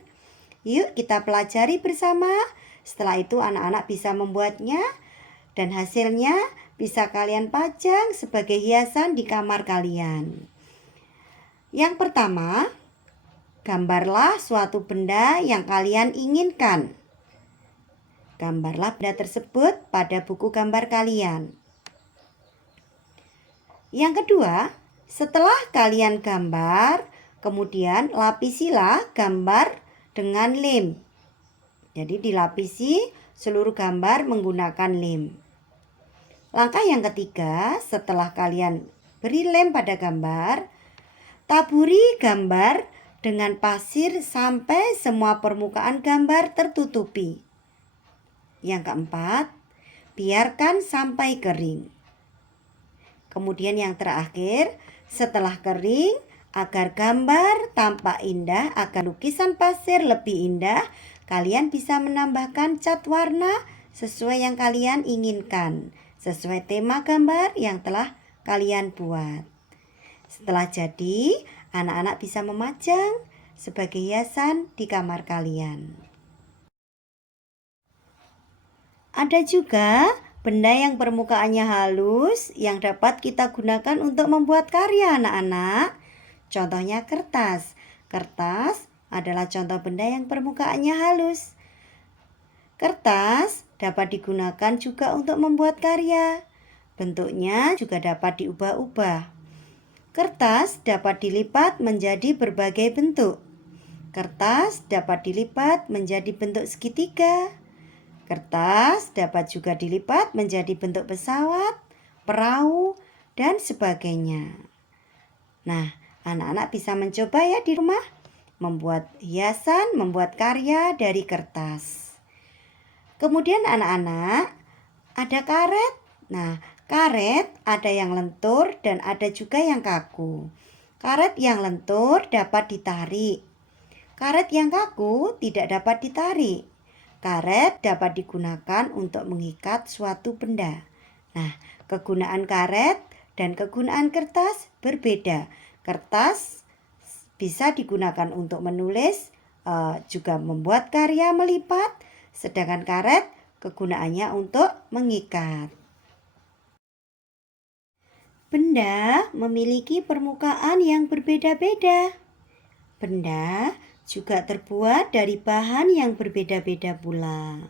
Yuk kita pelajari bersama. Setelah itu anak-anak bisa membuatnya dan hasilnya bisa kalian pajang sebagai hiasan di kamar kalian. Yang pertama, gambarlah suatu benda yang kalian inginkan. Gambarlah benda tersebut pada buku gambar kalian. Yang kedua, setelah kalian gambar, kemudian lapisilah gambar dengan lem. Jadi dilapisi seluruh gambar menggunakan lem. Langkah yang ketiga, setelah kalian beri lem pada gambar, taburi gambar dengan pasir sampai semua permukaan gambar tertutupi. Yang keempat, biarkan sampai kering. Kemudian yang terakhir, setelah kering, agar gambar tampak indah, agar lukisan pasir lebih indah, kalian bisa menambahkan cat warna sesuai yang kalian inginkan, sesuai tema gambar yang telah kalian buat. Setelah jadi, anak-anak bisa memajang sebagai hiasan di kamar kalian. Ada juga benda yang permukaannya halus yang dapat kita gunakan untuk membuat karya anak-anak. Contohnya kertas. Kertas adalah contoh benda yang permukaannya halus. Kertas dapat digunakan juga untuk membuat karya. Bentuknya juga dapat diubah-ubah. Kertas dapat dilipat menjadi berbagai bentuk. Kertas dapat dilipat menjadi bentuk segitiga. Kertas dapat juga dilipat menjadi bentuk pesawat, perahu, dan sebagainya. Nah, anak-anak bisa mencoba ya di rumah membuat hiasan, membuat karya dari kertas. Kemudian anak-anak ada karet. Nah, karet ada yang lentur dan ada juga yang kaku. Karet yang lentur dapat ditarik. Karet yang kaku tidak dapat ditarik. Karet dapat digunakan untuk mengikat suatu benda. Nah, kegunaan karet dan kegunaan kertas berbeda. Kertas bisa digunakan untuk menulis, juga membuat karya melipat, sedangkan karet kegunaannya untuk mengikat. Benda memiliki permukaan yang berbeda-beda. Benda juga terbuat dari bahan yang berbeda-beda pula.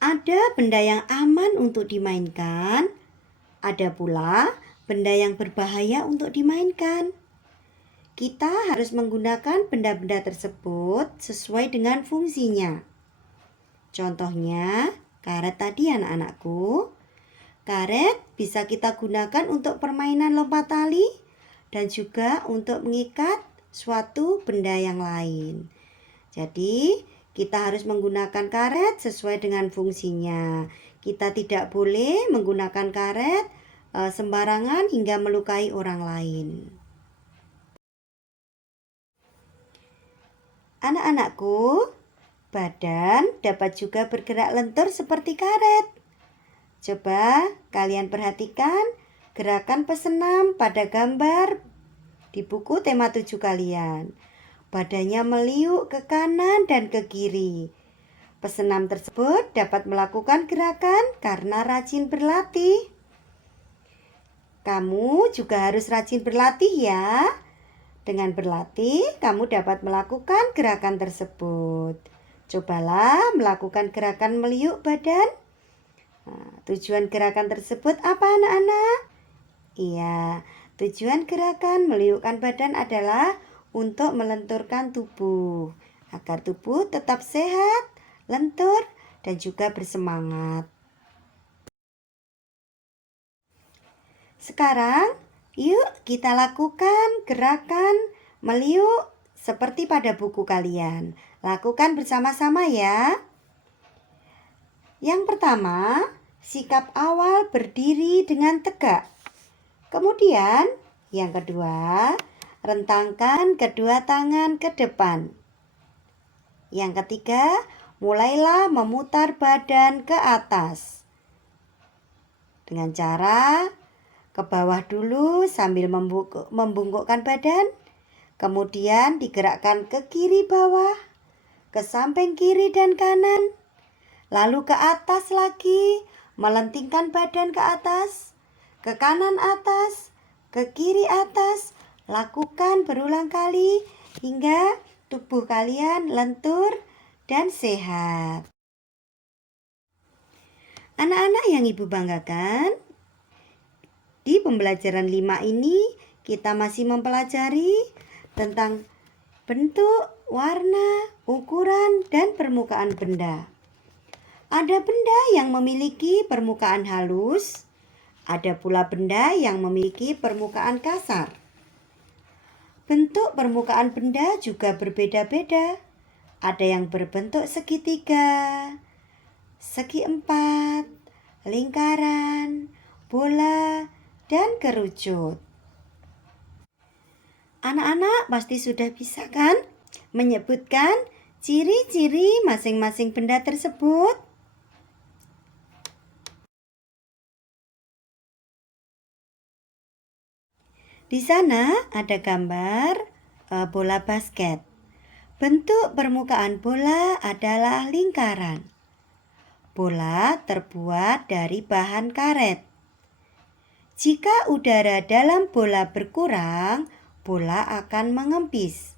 Ada benda yang aman untuk dimainkan, ada pula benda yang berbahaya untuk dimainkan. Kita harus menggunakan benda-benda tersebut sesuai dengan fungsinya. Contohnya, karet tadi anak-anakku. Karet bisa kita gunakan untuk permainan lompat tali dan juga untuk mengikat suatu benda yang lain. Jadi, kita harus menggunakan karet sesuai dengan fungsinya. Kita tidak boleh menggunakan karet sembarangan hingga melukai orang lain. Anak-anakku, badan dapat juga bergerak lentur seperti karet. Coba kalian perhatikan gerakan pesenam pada gambar di buku tema 7 kalian. Badannya meliuk ke kanan dan ke kiri. Pesenam tersebut dapat melakukan gerakan karena rajin berlatih. Kamu juga harus rajin berlatih ya. Dengan berlatih, kamu dapat melakukan gerakan tersebut. Cobalah melakukan gerakan meliuk badan. Nah, tujuan gerakan tersebut apa anak-anak? Iya, tujuan gerakan meliukkan badan adalah untuk melenturkan tubuh, agar tubuh tetap sehat, lentur, dan juga bersemangat. Sekarang, yuk kita lakukan gerakan meliuk seperti pada buku kalian. Lakukan bersama-sama ya. Yang pertama, sikap awal berdiri dengan tegak. Kemudian, yang kedua, rentangkan kedua tangan ke depan. Yang ketiga, mulailah memutar badan ke atas. Dengan cara ke bawah dulu sambil membungkukkan badan. Kemudian digerakkan ke kiri bawah, ke samping kiri dan kanan. Lalu ke atas lagi, melentingkan badan ke atas, ke kanan atas, ke kiri atas. Lakukan berulang kali hingga tubuh kalian lentur dan sehat. Anak-anak yang Ibu banggakan, Di pembelajaran 5 ini kita masih mempelajari tentang bentuk, warna, ukuran, dan permukaan benda. Ada benda yang memiliki permukaan halus, ada pula benda yang memiliki permukaan kasar. Bentuk permukaan benda juga berbeda-beda. Ada yang berbentuk segitiga, segi empat, lingkaran, bola, dan kerucut. Anak-anak pasti sudah bisa kan menyebutkan ciri-ciri masing-masing benda tersebut? Di sana ada gambar bola basket. Bentuk permukaan bola adalah lingkaran. Bola terbuat dari bahan karet. Jika udara dalam bola berkurang, bola akan mengempis.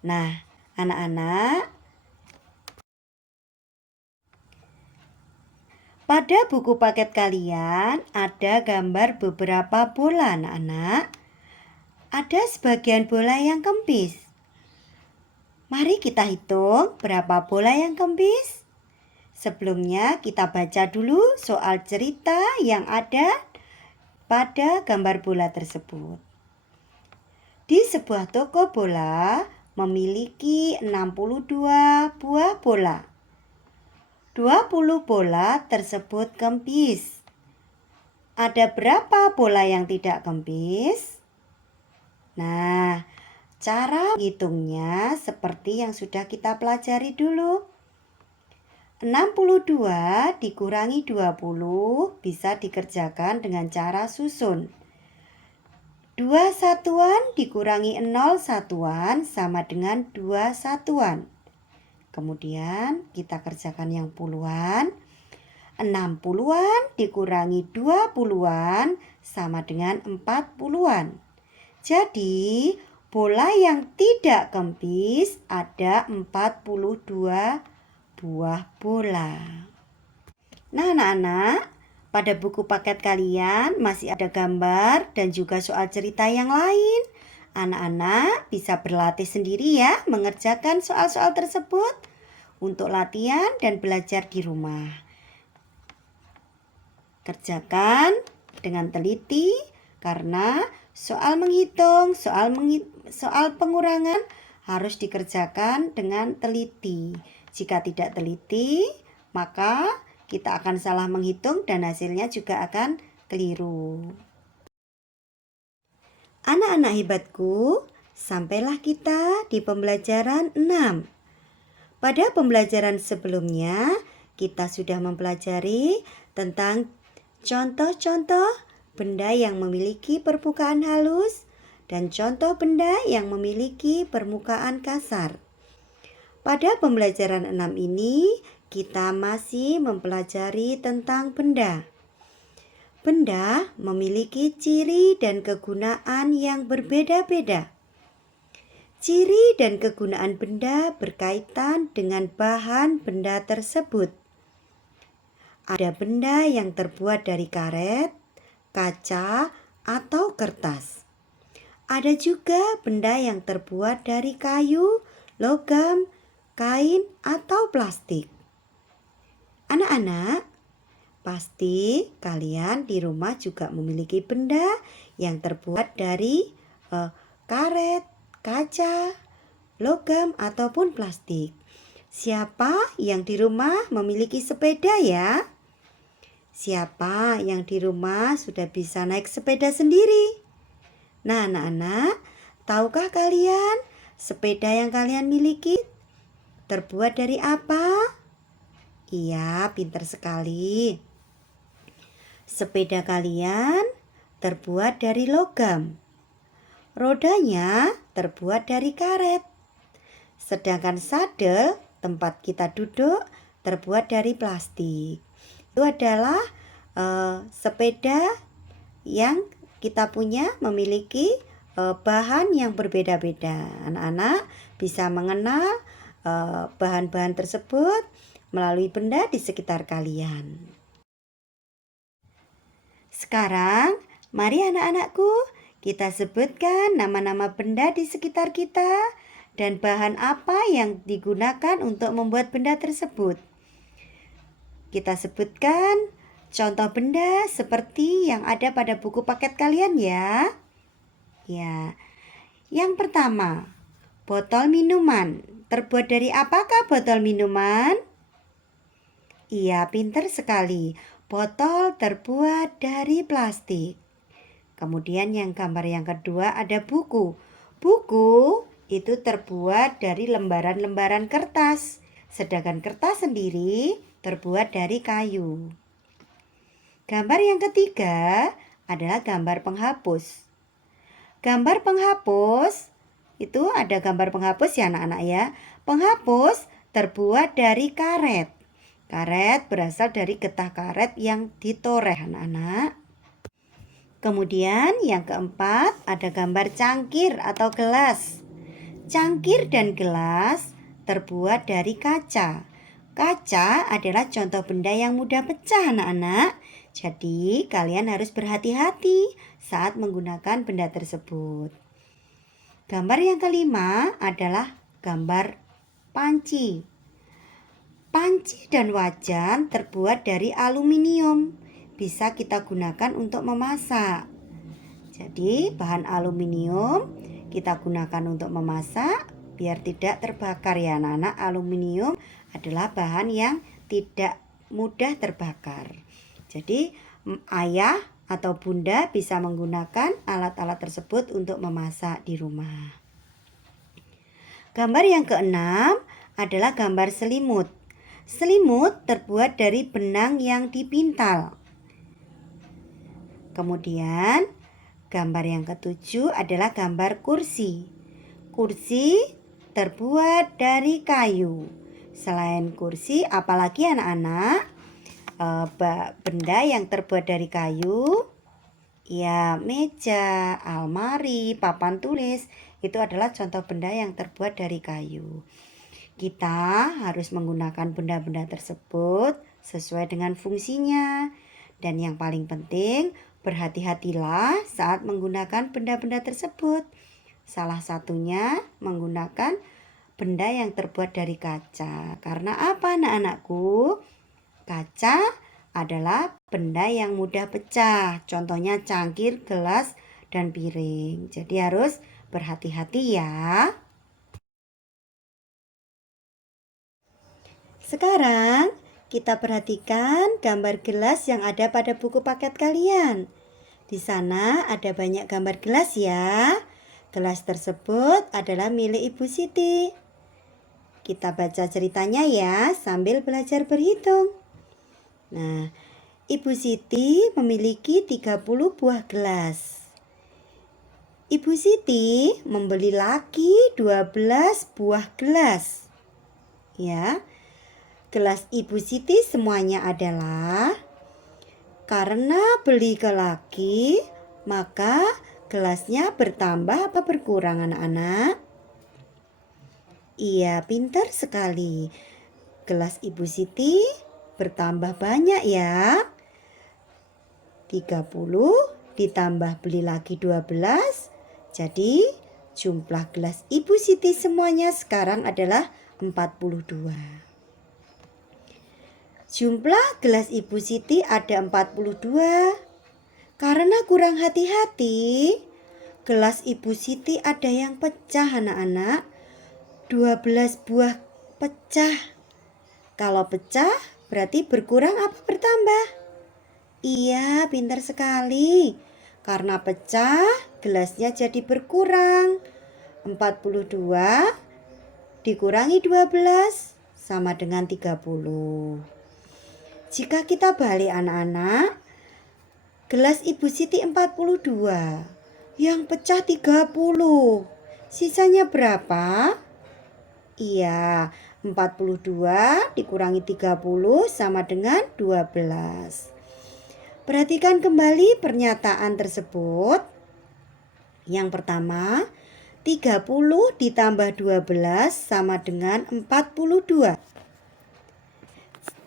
Nah, anak-anak, pada buku paket kalian ada gambar beberapa bola, anak-anak. Ada sebagian bola yang kempis. Mari kita hitung berapa bola yang kempis. Sebelumnya kita baca dulu soal cerita yang ada pada gambar bola tersebut. Di sebuah toko bola memiliki 62 buah bola. 20 bola tersebut kempis. Ada berapa bola yang tidak kempis? Nah, cara hitungnya seperti yang sudah kita pelajari dulu. 62 dikurangi 20 bisa dikerjakan dengan cara susun. 2 satuan dikurangi 0 satuan sama dengan 2 satuan. Kemudian kita kerjakan yang puluhan. 60-an dikurangi 20-an sama dengan 40-an. Jadi bola yang tidak kempis ada 42 buah bola. Nah anak-anak, pada buku paket kalian masih ada gambar dan juga soal cerita yang lain. Anak-anak bisa berlatih sendiri ya mengerjakan soal-soal tersebut untuk latihan dan belajar di rumah. Kerjakan dengan teliti karena soal menghitung, soal pengurangan harus dikerjakan dengan teliti. Jika tidak teliti, maka kita akan salah menghitung dan hasilnya juga akan keliru. Anak-anak hebatku, sampailah kita di pembelajaran 6. Pada pembelajaran sebelumnya, kita sudah mempelajari tentang contoh-contoh benda yang memiliki permukaan halus dan contoh benda yang memiliki permukaan kasar. Pada pembelajaran 6 ini, kita masih mempelajari tentang benda. Benda memiliki ciri dan kegunaan yang berbeda-beda. Ciri dan kegunaan benda berkaitan dengan bahan benda tersebut. Ada benda yang terbuat dari karet, kaca, atau kertas. Ada juga benda yang terbuat dari kayu, logam, kain, atau plastik. Anak-anak, pasti kalian di rumah juga memiliki benda yang terbuat dari karet, kaca, logam, ataupun plastik. Siapa yang di rumah memiliki sepeda ya? Siapa yang di rumah sudah bisa naik sepeda sendiri? Nah, anak-anak, tahukah kalian sepeda yang kalian miliki terbuat dari apa? Iya, pintar sekali. Sepeda kalian terbuat dari logam. Rodanya terbuat dari karet. Sedangkan sadel tempat kita duduk terbuat dari plastik. Itu adalah sepeda yang kita punya memiliki bahan yang berbeda-beda. Anak-anak bisa mengenal bahan-bahan tersebut melalui benda di sekitar kalian. Sekarang Mari anak-anakku, kita sebutkan nama-nama benda di sekitar kita dan bahan apa yang digunakan untuk membuat benda tersebut. Kita sebutkan contoh benda seperti yang ada pada buku paket kalian ya. Ya. Yang pertama, botol minuman. Terbuat dari apakah botol minuman? Iya, pintar sekali. Botol terbuat dari plastik. Kemudian yang gambar yang kedua ada buku. Buku itu terbuat dari lembaran-lembaran kertas. Sedangkan kertas sendiri terbuat dari kayu. Gambar yang ketiga adalah gambar penghapus. Gambar penghapus itu ada gambar penghapus ya anak-anak ya. Penghapus terbuat dari karet. Karet berasal dari getah karet yang ditoreh anak-anak. Kemudian yang keempat ada gambar cangkir atau gelas. Cangkir dan gelas terbuat dari kaca. Kaca adalah contoh benda yang mudah pecah anak-anak. Jadi kalian harus berhati-hati saat menggunakan benda tersebut. Gambar yang kelima adalah gambar panci. Panci dan wajan terbuat dari aluminium. Bisa kita gunakan untuk memasak. Jadi bahan aluminium kita gunakan untuk memasak biar tidak terbakar ya anak-anak. Aluminium adalah bahan yang tidak mudah terbakar. Jadi ayah atau bunda bisa menggunakan alat-alat tersebut untuk memasak di rumah. Gambar yang keenam adalah gambar selimut. Selimut terbuat dari benang yang dipintal. Kemudian gambar yang ketujuh adalah gambar kursi. Kursi terbuat dari kayu. Selain kursi, apalagi anak-anak? Benda yang terbuat dari kayu, ya meja, almari, papan tulis, itu adalah contoh benda yang terbuat dari kayu. Kita harus menggunakan benda-benda tersebut sesuai dengan fungsinya. Dan yang paling penting, berhati-hatilah saat menggunakan benda-benda tersebut. Salah satunya menggunakan benda yang terbuat dari kaca. Karena apa anak-anakku? Kaca adalah benda yang mudah pecah. Contohnya cangkir, gelas, dan piring. Jadi harus berhati-hati ya. Sekarang kita perhatikan gambar gelas yang ada pada buku paket kalian. Di sana ada banyak gambar gelas ya. Gelas tersebut adalah milik Ibu Siti. Kita baca ceritanya ya sambil belajar berhitung. Nah, Ibu Siti memiliki 30 buah gelas. Ibu Siti membeli lagi 12 buah gelas. Ya, gelas Ibu Siti semuanya adalah karena beli ke lagi, maka gelasnya bertambah apa berkurang anak-anak? Iya, pintar sekali. Gelas Ibu Siti bertambah banyak ya. 30 ditambah beli lagi 12. Jadi jumlah gelas Ibu Siti semuanya sekarang adalah 42. Jumlah gelas Ibu Siti ada 42. Karena kurang hati-hati, gelas Ibu Siti ada yang pecah anak-anak. 12 buah pecah. Kalau pecah berarti berkurang apa bertambah? Iya, pintar sekali. Karena pecah, gelasnya jadi berkurang. 42 dikurangi 12 sama dengan 30. Jika kita balik anak-anak, gelas Ibu Siti 42, yang pecah 30. Sisanya berapa? Iya, 42 dikurangi 30 sama dengan 12. Perhatikan kembali pernyataan tersebut. Yang pertama, 30 ditambah 12 sama dengan 42.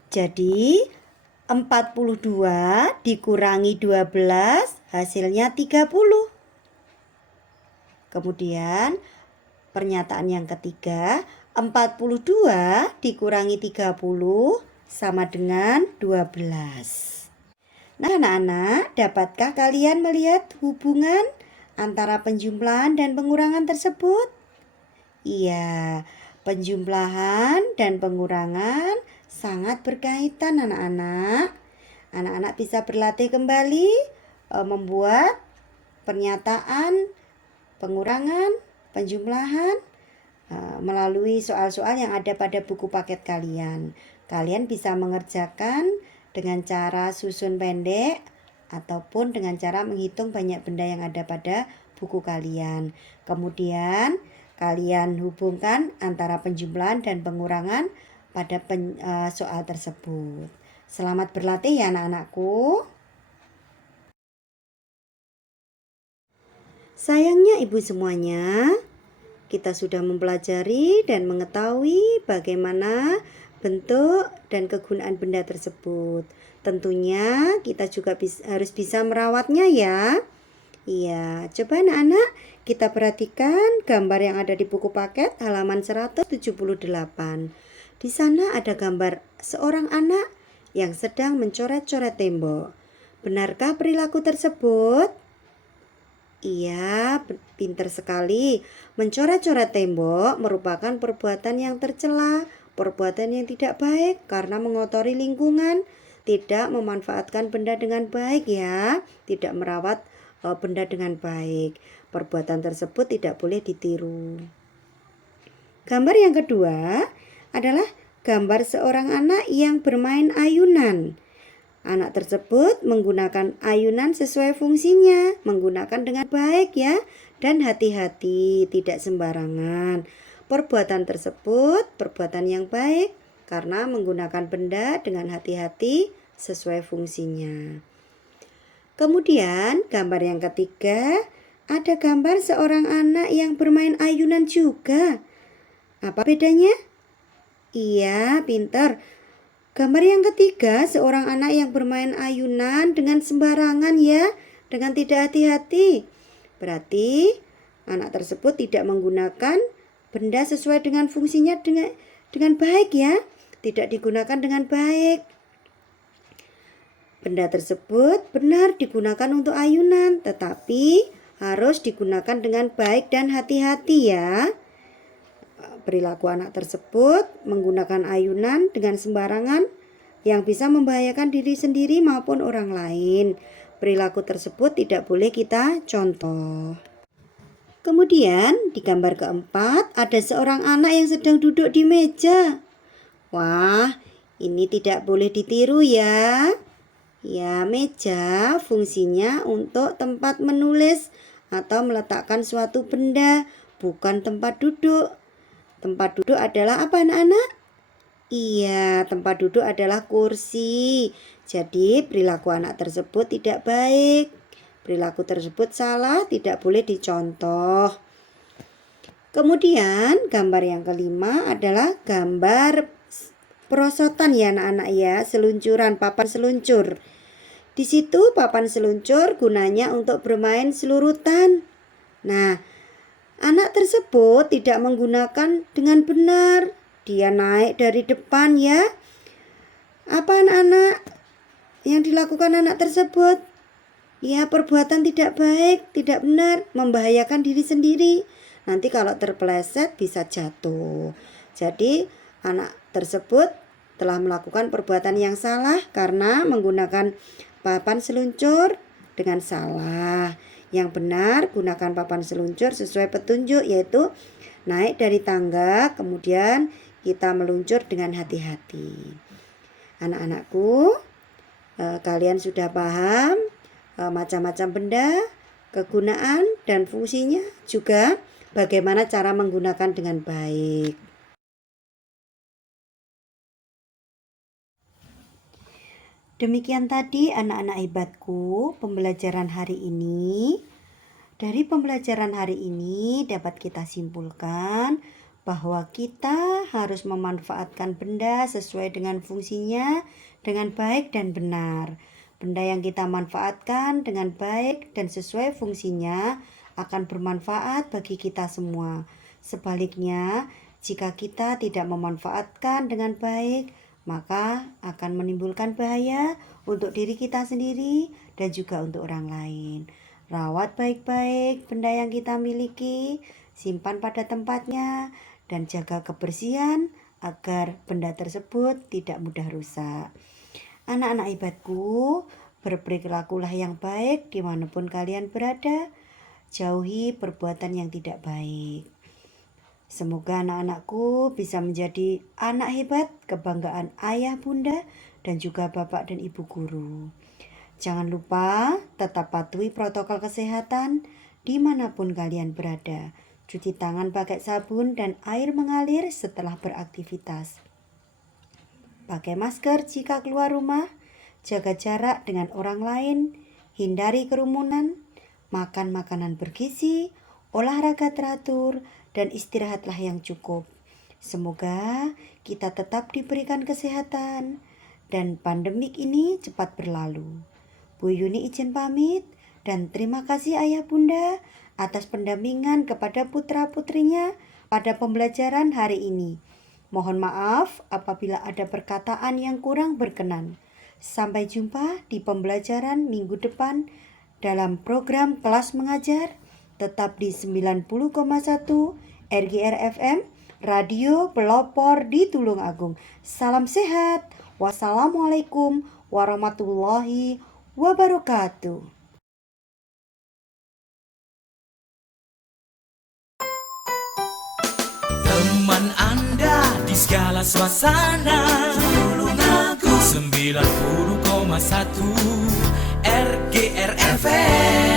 Jadi, 42 dikurangi 12 hasilnya 30. Kemudian pernyataan yang ketiga, 42 dikurangi 30 sama dengan 12. Nah anak-anak, dapatkah kalian melihat hubungan antara penjumlahan dan pengurangan tersebut? Iya, penjumlahan dan pengurangan sangat berkaitan anak-anak. Anak-anak bisa berlatih kembali membuat pernyataan pengurangan, penjumlahan melalui soal-soal yang ada pada buku paket kalian. Kalian bisa mengerjakan dengan cara susun pendek ataupun dengan cara menghitung banyak benda yang ada pada buku kalian. Kemudian kalian hubungkan antara penjumlahan dan pengurangan pada soal tersebut. Selamat berlatih ya anak-anakku. Sayangnya ibu semuanya, kita sudah mempelajari dan mengetahui bagaimana bentuk dan kegunaan benda tersebut. Tentunya kita juga harus bisa merawatnya ya. Iya, coba anak-anak kita perhatikan gambar yang ada di buku paket halaman 178. Di sana ada gambar seorang anak yang sedang mencoret-coret tembok. Benarkah perilaku tersebut? Iya, pintar sekali. Mencoret-coret tembok merupakan perbuatan yang tercela, perbuatan yang tidak baik karena mengotori lingkungan, tidak memanfaatkan benda dengan baik ya, tidak merawat benda dengan baik. Perbuatan tersebut tidak boleh ditiru. Gambar yang kedua adalah gambar seorang anak yang bermain ayunan. Anak tersebut menggunakan ayunan sesuai fungsinya, menggunakan dengan baik ya, dan hati-hati, tidak sembarangan. Perbuatan tersebut perbuatan yang baik karena menggunakan benda dengan hati-hati sesuai fungsinya. Kemudian gambar yang ketiga, ada gambar seorang anak yang bermain ayunan juga. Apa bedanya? Iya, pintar. Gambar yang ketiga, seorang anak yang bermain ayunan dengan sembarangan ya, dengan tidak hati-hati. Berarti anak tersebut tidak menggunakan benda sesuai dengan fungsinya dengan baik ya, tidak digunakan dengan baik. Benda tersebut benar digunakan untuk ayunan, tetapi harus digunakan dengan baik dan hati-hati ya. Perilaku anak tersebut menggunakan ayunan dengan sembarangan yang bisa membahayakan diri sendiri maupun orang lain. Perilaku tersebut tidak boleh kita contoh. Kemudian di gambar keempat ada seorang anak yang sedang duduk di meja. Wah, ini tidak boleh ditiru ya. Ya, meja fungsinya untuk tempat menulis atau meletakkan suatu benda, bukan tempat duduk. Tempat duduk adalah apa anak-anak? Iya, tempat duduk adalah kursi. Jadi perilaku anak tersebut tidak baik. Perilaku tersebut salah, tidak boleh dicontoh. Kemudian gambar yang kelima adalah gambar perosotan ya anak-anak ya, seluncuran, papan seluncur. Di situ papan seluncur gunanya untuk bermain selurutan. Nah, anak tersebut tidak menggunakan dengan benar. Dia naik dari depan ya. Apa anak-anak yang dilakukan anak tersebut? Ya, perbuatan tidak baik, tidak benar, membahayakan diri sendiri. Nanti kalau terpeleset bisa jatuh. Jadi anak tersebut telah melakukan perbuatan yang salah karena menggunakan papan seluncur dengan salah. Yang benar gunakan papan seluncur sesuai petunjuk, yaitu naik dari tangga kemudian kita meluncur dengan hati-hati. Anak-anakku, kalian sudah paham macam-macam benda, kegunaan dan fungsinya, juga bagaimana cara menggunakan dengan baik. Demikian tadi anak-anak hebatku pembelajaran hari ini. Dari pembelajaran hari ini dapat kita simpulkan bahwa kita harus memanfaatkan benda sesuai dengan fungsinya dengan baik dan benar. Benda yang kita manfaatkan dengan baik dan sesuai fungsinya akan bermanfaat bagi kita semua. Sebaliknya, jika kita tidak memanfaatkan dengan baik, maka akan menimbulkan bahaya untuk diri kita sendiri dan juga untuk orang lain. Rawat baik-baik benda yang kita miliki, simpan pada tempatnya, dan jaga kebersihan agar benda tersebut tidak mudah rusak. Anak-anak hebatku, berperilakulah yang baik dimanapun kalian berada, jauhi perbuatan yang tidak baik. Semoga anak-anakku bisa menjadi anak hebat, kebanggaan ayah, bunda, dan juga bapak dan ibu guru. Jangan lupa tetap patuhi protokol kesehatan dimanapun kalian berada. Cuci tangan pakai sabun dan air mengalir setelah beraktivitas. Pakai masker jika keluar rumah, jaga jarak dengan orang lain, hindari kerumunan, makan makanan bergizi, olahraga teratur, dan istirahatlah yang cukup. Semoga kita tetap diberikan kesehatan dan pandemik ini cepat berlalu. Bu Yuni izin pamit dan terima kasih ayah bunda atas pendampingan kepada putra-putrinya pada pembelajaran hari ini. Mohon maaf apabila ada perkataan yang kurang berkenan. Sampai jumpa di pembelajaran minggu depan dalam program kelas mengajar, tetap di 90,1 RGR FM, Radio Pelopor di Tulungagung. Salam sehat. Wassalamualaikum warahmatullahi wabarakatuh. Teman Anda di segala suasana, Tulungagung 90,1 RGR FM.